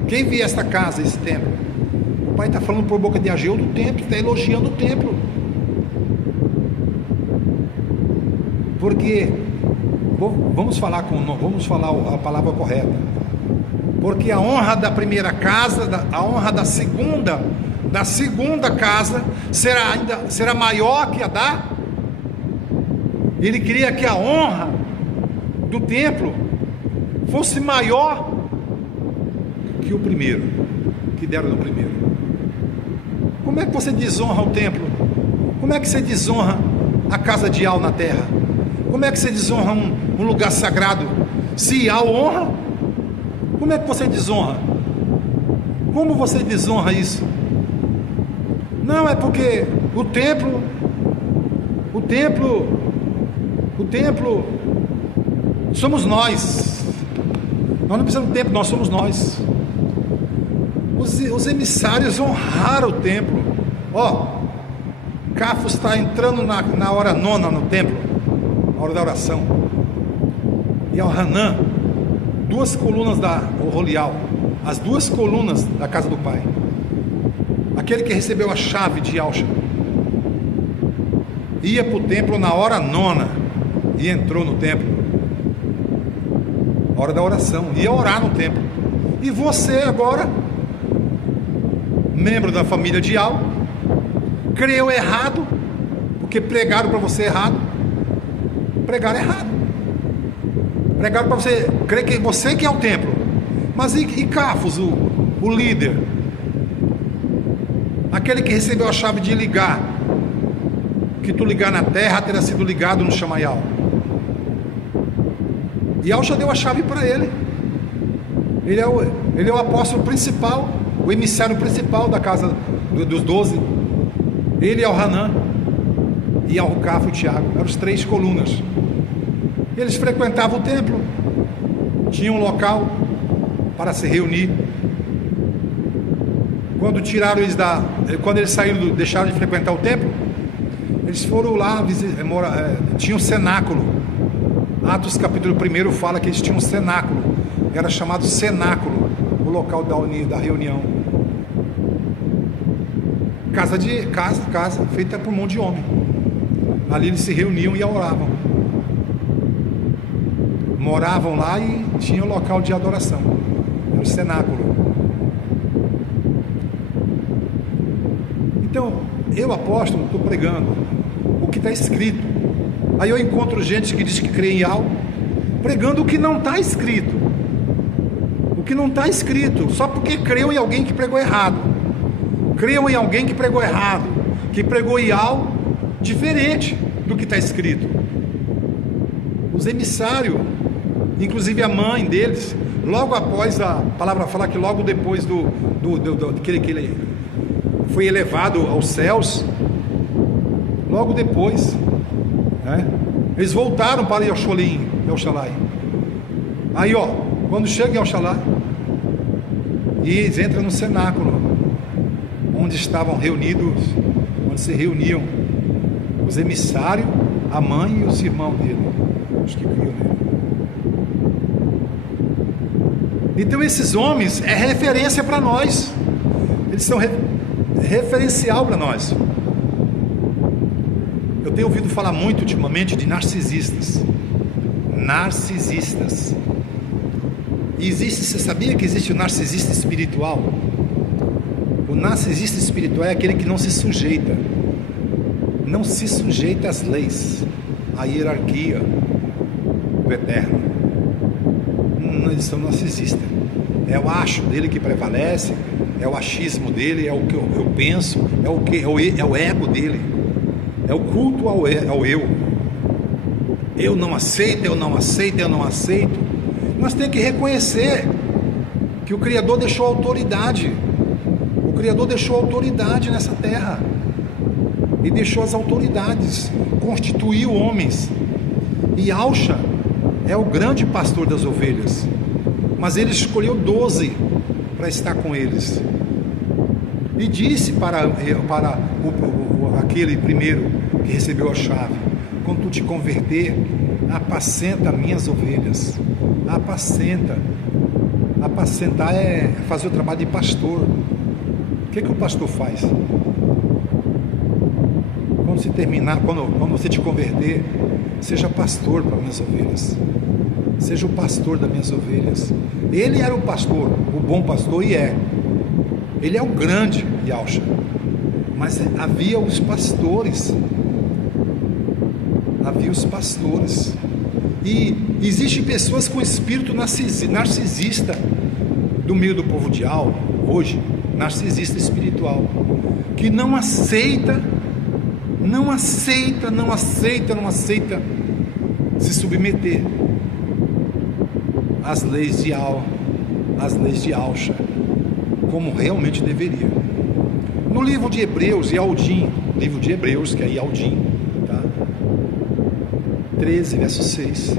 Quem viu esta casa, esse templo? O pai está falando por boca de Ageu do templo, está elogiando o templo, porque vamos falar a palavra correta. Porque a honra da primeira casa, a honra da segunda casa será maior que a da. Ele queria que a honra do templo fosse maior que o primeiro, que deram no primeiro. Como é que você desonra o templo? Como é que você desonra a casa de Al na terra? Como é que você desonra um lugar sagrado? Se Al honra, como é que você desonra? Como você desonra isso? Não, é porque o templo somos nós. Nós não precisamos do templo, nós somos nós. Os emissários honraram o templo. Cafos está entrando na hora nona no templo, na hora da oração. E ao Hanã, 2 colunas o Rolial, as 2 colunas da casa do pai. Aquele que recebeu a chave de Alcha ia para o templo na hora nona e entrou no templo, hora da oração, ia orar no templo. E você agora, membro da família de Al, creu errado, porque pregaram para você errado. Pregaram errado. Pregaram para você crer que você que é o templo. Mas e Cafos, o líder, aquele que recebeu a chave de ligar, que tu ligar na terra terá sido ligado no Chamaial. E Al já deu a chave para ele. Ele é o apóstolo principal, o emissário principal da casa dos 12. Ele é o Hanã e ao Cafo e o Tiago, eram os 3 colunas. Eles frequentavam o templo, tinham um local para se reunir. Quando eles saíram, deixaram de frequentar o templo, eles foram lá, tinham um cenáculo. Atos capítulo 1 fala que eles tinham um cenáculo, era chamado cenáculo, o local da reunião. Casa feita por mão de homem. Ali eles se reuniam e oravam. Moravam lá e tinham local de adoração, era o cenáculo. Então, eu, apóstolo, estou pregando o que está escrito. Aí eu encontro gente que diz que crê em algo, pregando o que não está escrito. O que não está escrito, só porque creu em alguém que pregou errado. Creu em alguém que pregou errado, que pregou em algo diferente do que está escrito. Os emissários, inclusive a mãe deles, logo após a palavra falar que logo depois que ele foi elevado aos céus, logo depois, né, eles voltaram para Yelchalai. Aí quando chega em Yelchalai, e eles entram no cenáculo onde estavam reunidos, onde se reuniam os emissários, a mãe e os irmãos dele, os que criam nele. Então esses homens é referência para nós, eles são referencial para nós. Eu tenho ouvido falar muito ultimamente de narcisistas. E você sabia que existe o narcisista espiritual? O narcisista espiritual é aquele que não se sujeita às leis, à hierarquia do eterno. Eles são narcisistas. É o acho dele que prevalece, é o achismo dele, é o que eu penso, é o ego dele, é o culto ao eu. Eu não aceito. Nós temos que reconhecer que o Criador deixou autoridade. O Criador deixou autoridade nessa terra. E deixou as autoridades, constituiu homens. E Alcha é o grande pastor das ovelhas. Mas ele escolheu 12 para estar com eles. E disse para aquele primeiro que recebeu a chave: quando tu te converter, apacenta minhas ovelhas. Apacentar é fazer o trabalho de pastor. O que o pastor faz? Quando você te converter, seja pastor para minhas ovelhas. Seja o pastor das minhas ovelhas. Ele era o pastor, o bom pastor, e é. Ele é o grande Yahshua. Mas havia os pastores. Havia os pastores. E existem pessoas com espírito narcisista do meio do povo de Al, hoje, narcisista espiritual, que não aceita se submeter às leis de Al, às leis de Yahshua, como realmente deveria. No livro de Hebreus, Yaldim, livro de Hebreus, que é Yaldim, tá? 13, verso 6,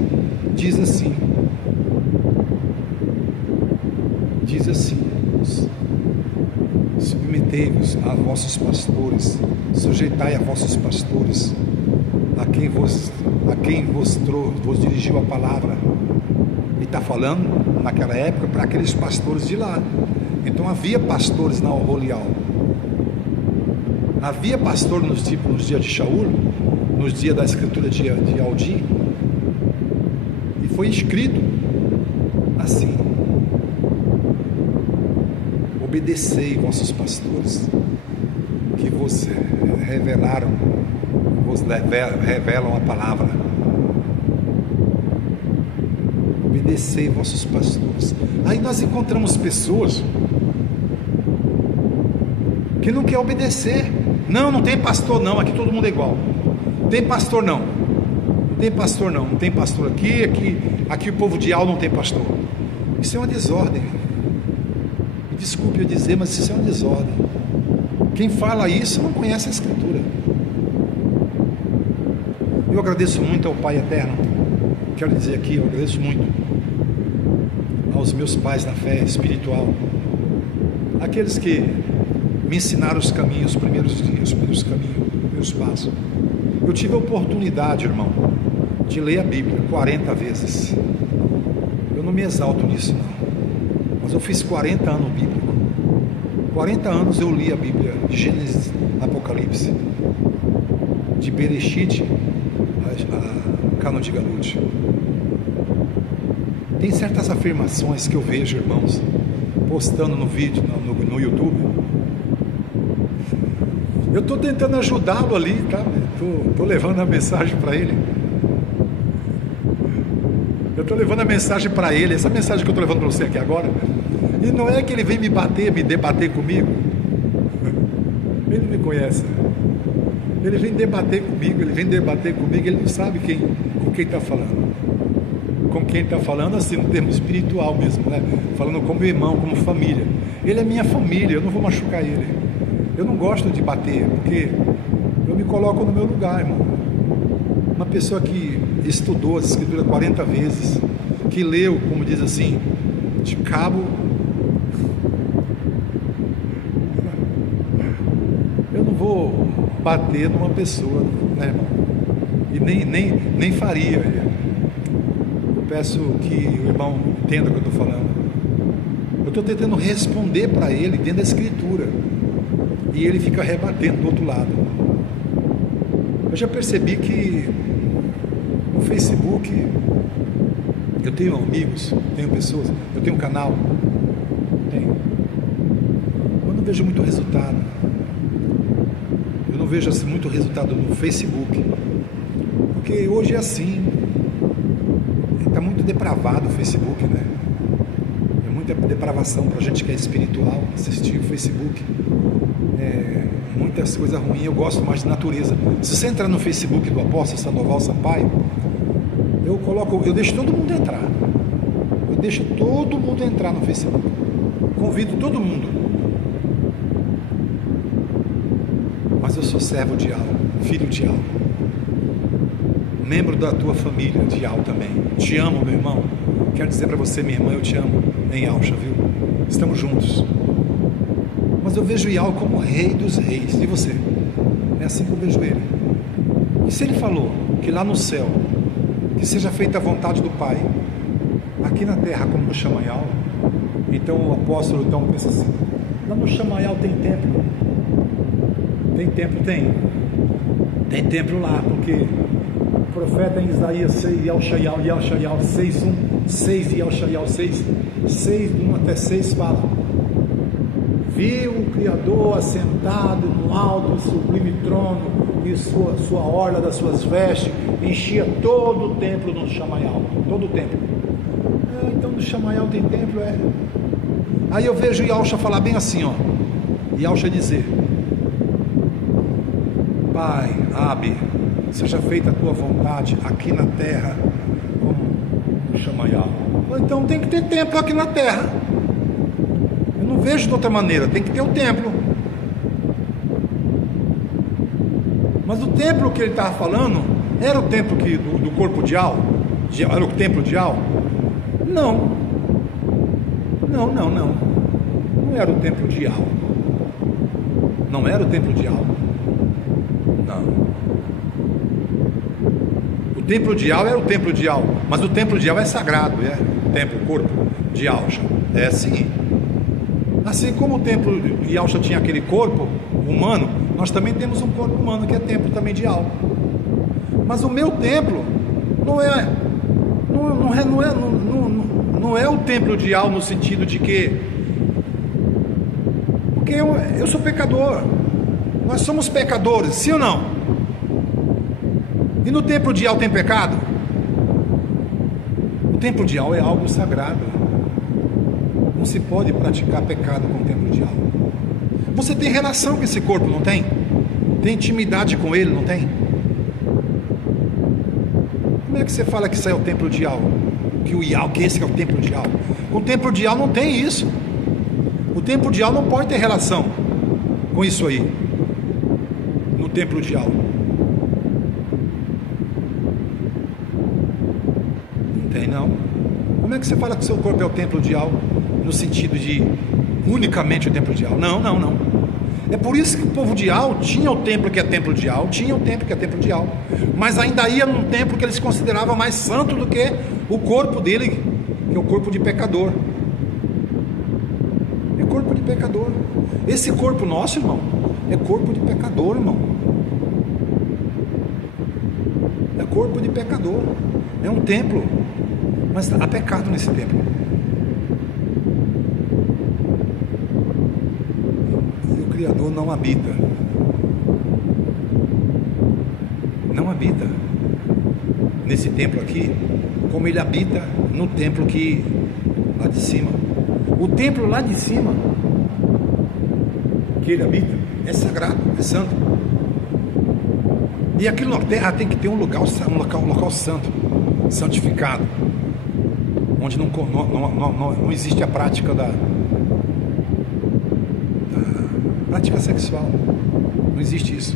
diz assim, submetei-vos a vossos pastores, sujeitai a vossos pastores, a quem vos dirigiu a palavra. E está falando naquela época para aqueles pastores de lá. Então havia pastores na Oholial. Havia pastor nos dias de Shaul, nos dias da escritura de Yaldim, e foi escrito assim: obedecei vossos pastores, que vos revelam a palavra. Obedecei vossos pastores. Aí nós encontramos pessoas que não quer obedecer. Não tem pastor não, aqui todo mundo é igual. Tem pastor não. Tem pastor não. Não tem pastor aqui o povo de Al não tem pastor. Isso é uma desordem. Desculpe eu dizer, mas isso é uma desordem. Quem fala isso não conhece a escritura. Eu agradeço muito ao Pai Eterno. Quero dizer aqui, eu agradeço muito aos meus pais na fé espiritual, aqueles que me ensinaram os caminhos, os primeiros dias, os primeiros caminhos, meus passos. Eu tive a oportunidade, irmão, de ler a Bíblia 40 vezes. Eu não me exalto nisso não, mas eu fiz 40 anos bíblico. 40 anos eu li a Bíblia, de Gênesis, Apocalipse, de Bereshit a Cano de Galude. Tem certas afirmações que eu vejo, irmãos, postando no vídeo, no YouTube. Eu estou tentando ajudá-lo ali, tá? Estou levando a mensagem para ele. Eu estou levando a mensagem para ele, essa mensagem que eu estou levando para você aqui agora. E não é que ele vem me debater comigo. Ele não me conhece. Ele vem debater comigo, ele não sabe com quem está falando. Com quem está falando, assim, no termo espiritual mesmo, né? Falando como irmão, como família. Ele é minha família, eu não vou machucar ele. Eu não gosto de bater, porque eu me coloco no meu lugar, irmão. Uma pessoa que estudou a escritura 40 vezes, que leu, como diz assim, de cabo. Eu não vou bater numa pessoa, né, irmão? E nem faria. Eu peço que o irmão entenda o que eu estou falando. Eu estou tentando responder para ele dentro da escritura, e ele fica rebatendo do outro lado. Eu já percebi que no Facebook eu tenho amigos, tenho pessoas, eu tenho um canal, eu não vejo muito resultado. Eu não vejo assim muito resultado no Facebook, porque hoje é assim, está muito depravado o Facebook, né? É muita depravação para a gente que é espiritual assistir o Facebook. Muitas coisas ruins. Eu gosto mais de natureza. Se você entrar no Facebook do apóstolo Sandoval Sampaio, eu deixo todo mundo entrar. Eu deixo todo mundo entrar no Facebook. Convido todo mundo. Mas eu sou servo de Al, filho de Al, membro da tua família de Al também. Te amo, meu irmão. Quero dizer para você, minha irmã, eu te amo em Yahshua, viu? Estamos juntos. Mas eu vejo Yahweh como rei dos reis. E você? É assim que eu vejo ele. E se ele falou que lá no céu, que seja feita a vontade do Pai, aqui na terra como no Shamayal, então o apóstolo pensa assim: lá no Shamayal tem templo? Tem templo? Tem templo lá, porque profeta em Isaías 6, Yal-Shayal 6, 6, Yal-Shayal 6, 6, 1 até 6 fala: viu o Criador assentado no alto e sublime trono, e sua orla das suas vestes enchia todo o templo no Chamaial, todo o templo. Então no Chamaial tem templo, Aí eu vejo Yahusha falar bem assim, ó. Yahusha dizer: Pai, Abi, seja feita a tua vontade aqui na terra como no Chamaial. Então tem que ter templo aqui na terra. Eu não vejo de outra maneira, tem que ter o templo. Mas o templo que ele estava falando era o templo do corpo de Al? Era o templo de Al? Não. Não era o templo de Al. Não era o templo de Al. Não. O templo de Al era o templo de Al, mas o templo de Al é sagrado, o templo, o corpo de Yahusha. É sim. Assim como o templo de Yahusha tinha aquele corpo humano, nós também temos um corpo humano que é templo também de Al. Mas o meu templo não é o templo de Al no sentido de que, porque eu sou pecador, nós somos pecadores, sim ou não? E no templo de Al tem pecado? O templo de Al é algo sagrado, não se pode praticar pecado com o templo de Al. Você tem relação com esse corpo, não tem? Tem intimidade com ele, não tem? Como é que você fala que isso é o templo de Al? Que esse é o templo de Al? O templo de Al não tem isso. O templo de Al não pode ter relação com isso aí. No templo de Al. Não tem não. Como é que você fala que o seu corpo é o templo de Al? No sentido de unicamente o templo de Al? Não. É por isso que o povo de Al tinha o templo que é templo de Al, tinha o templo que é templo de Al, mas ainda ia num templo que eles consideravam mais santo do que o corpo dele, que é o corpo de pecador. É corpo de pecador. Esse corpo nosso, irmão, é corpo de pecador, irmão. É corpo de pecador. É um templo, mas há pecado nesse templo. O Criador não habita. Não habita nesse templo aqui, como ele habita no templo que lá de cima. O templo lá de cima que ele habita é sagrado, é santo. E aquilo na terra tem que ter um local santo, santificado, onde não existe a prática da prática sexual. Não existe isso.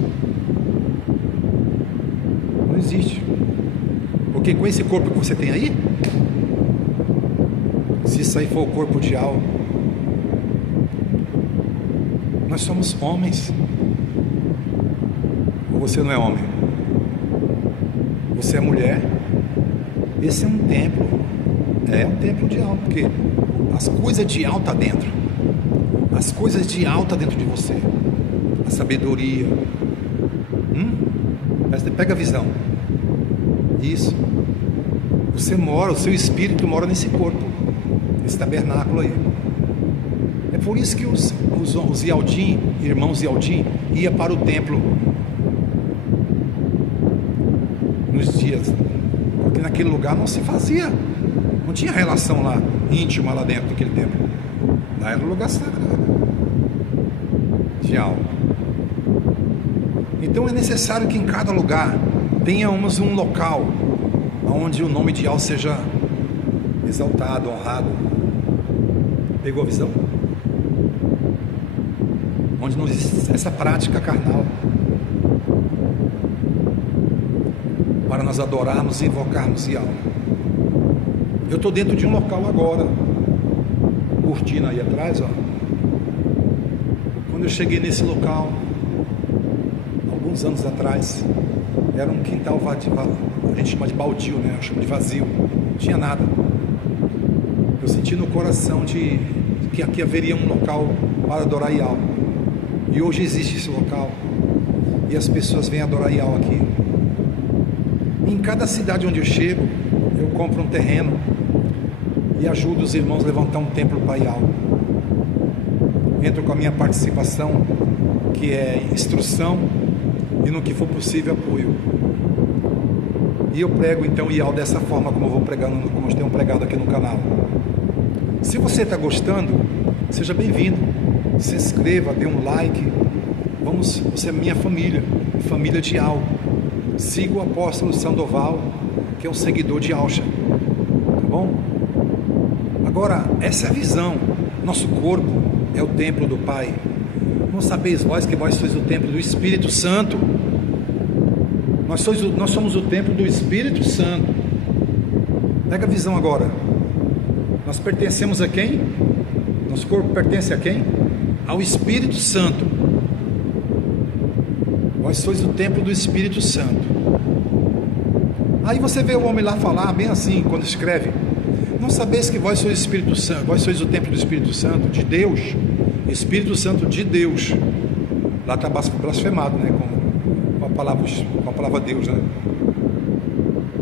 Não existe. Porque com esse corpo que você tem aí, se isso aí for o corpo de Al, nós somos homens. Ou você não é homem? Você é mulher? Esse é um templo. É um templo de Al, porque as coisas de Al tá dentro. As coisas de Al tá dentro de você. A sabedoria. Pega a visão. Isso. Você mora, o seu espírito mora nesse corpo, nesse tabernáculo aí. É por isso que os Yaldim, irmãos Yaldim, ia para o templo nos dias, porque naquele lugar não se fazia, não tinha relação lá íntima lá dentro daquele templo. Lá era um lugar sagrado de Al. Então é necessário que em cada lugar tenhamos um local onde o nome de Al seja exaltado, honrado. Pegou a visão? Onde não existe essa prática carnal, para nós adorarmos e invocarmos Al. Eu estou dentro de um local agora, curtindo aí atrás, ó. Quando eu cheguei nesse local, alguns anos atrás, era um quintal vazio, a gente chama de baldio, né? Eu chamo de vazio, não tinha nada. Eu senti no coração de que aqui haveria um local para adorar Al. E hoje existe esse local, e as pessoas vêm adorar Al aqui. Em cada cidade onde eu chego, eu compro um terreno e ajudo os irmãos a levantar um templo paial. Entro com a minha participação, que é instrução, e no que for possível apoio. E eu prego então IAL dessa forma, como eu vou pregando, como eu tenho pregado aqui no canal. Se você está gostando, seja bem-vindo. Se inscreva, dê um like. Você é minha família, família de IAL. Siga o apóstolo Sandoval, que é um seguidor de Alcha. Tá bom? Agora, essa é a visão. Nosso corpo é o templo do Pai. Não sabeis vós que vós sois o templo do Espírito Santo? Nós somos o templo do Espírito Santo. Pega a visão agora. Nós pertencemos a quem? Nosso corpo pertence a quem? Ao Espírito Santo. Vós sois o templo do Espírito Santo. Aí você vê o homem lá falar bem assim, quando escreve: não sabeis que vós sois o Espírito Santo, vós sois o templo do Espírito Santo, de Deus. Espírito Santo de Deus. Lá está blasfemado, né? Com a palavra Deus, né?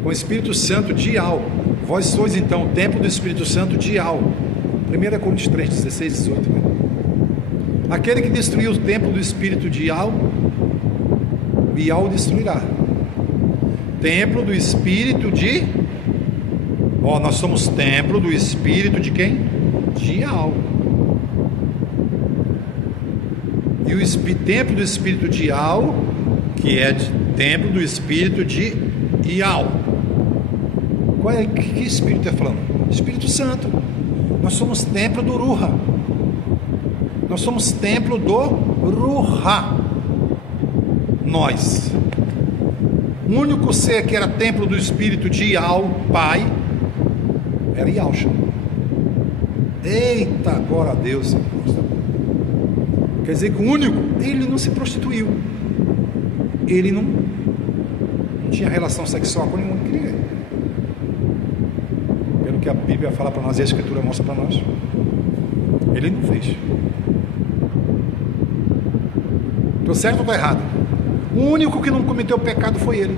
Com o Espírito Santo de Ial. Vós sois então o templo do Espírito Santo de Ial. 1 Coríntios 3, 16, 18. Né? Aquele que destruiu o templo do Espírito de Ial, Ial destruirá. Templo do Espírito de... nós somos templo do Espírito de quem? De Ial. E o templo do Espírito de Ial, que é templo do Espírito de Ial. Que Espírito está falando? Espírito Santo. Nós somos templo do Ruha. Nós somos templo do Ruha. Nós. O único ser que era templo do Espírito de Ial, Pai, era Yalcha. Eita, glória a Deus. Quer dizer que o único, ele não se prostituiu. Ele não tinha relação sexual com nenhum que ninguém. Pelo que a Bíblia fala para nós e a Escritura mostra para nós. Ele não fez. Estou certo ou estou errado? O único que não cometeu pecado foi ele.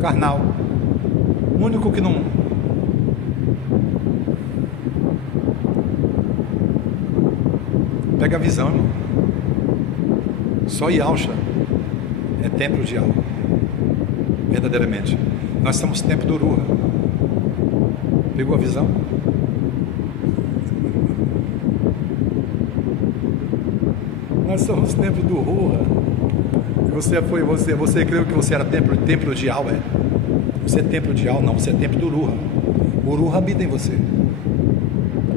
Carnal. O único que não... Pega a visão, irmão. Só Yalcha é templo de Ial. Verdadeiramente. Nós somos templo do Ruha. Pegou a visão? Nós somos templo do Ruha. Você creu que você era templo de Ial, é? Você é templo de Ial? Não, você é templo do Ruha. O Ruha habita em você.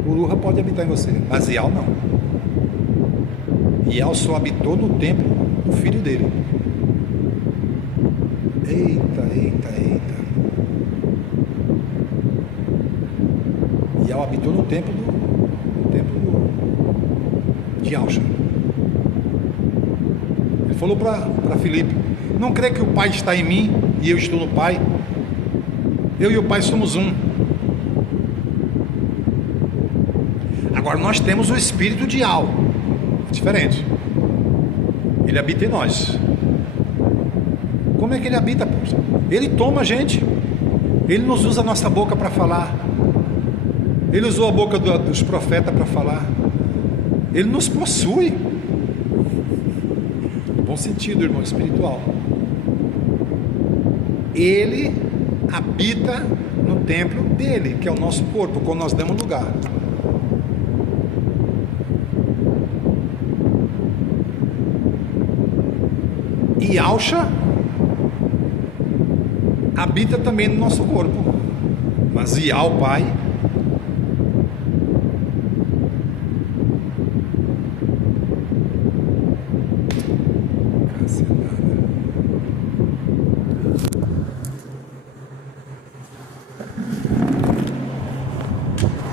O Ruha pode habitar em você, mas Ial não. Ial só habitou no templo do filho dele. Eita. Ial habitou no templo de Yalcha. Ele falou para Filipe: não crê que o Pai está em mim e eu estou no Pai? Eu e o Pai somos um. Agora nós temos o espírito de Ial. Diferente. Ele habita em nós. Como é que ele habita, poxa? Ele toma a gente. Ele nos usa a nossa boca para falar. Ele usou a boca dos profetas para falar. Ele nos possui. No bom sentido, irmão, espiritual. Ele habita no templo dele, que é o nosso corpo, quando nós damos lugar. E Yalcha habita também no nosso corpo, mas Ial, Pai,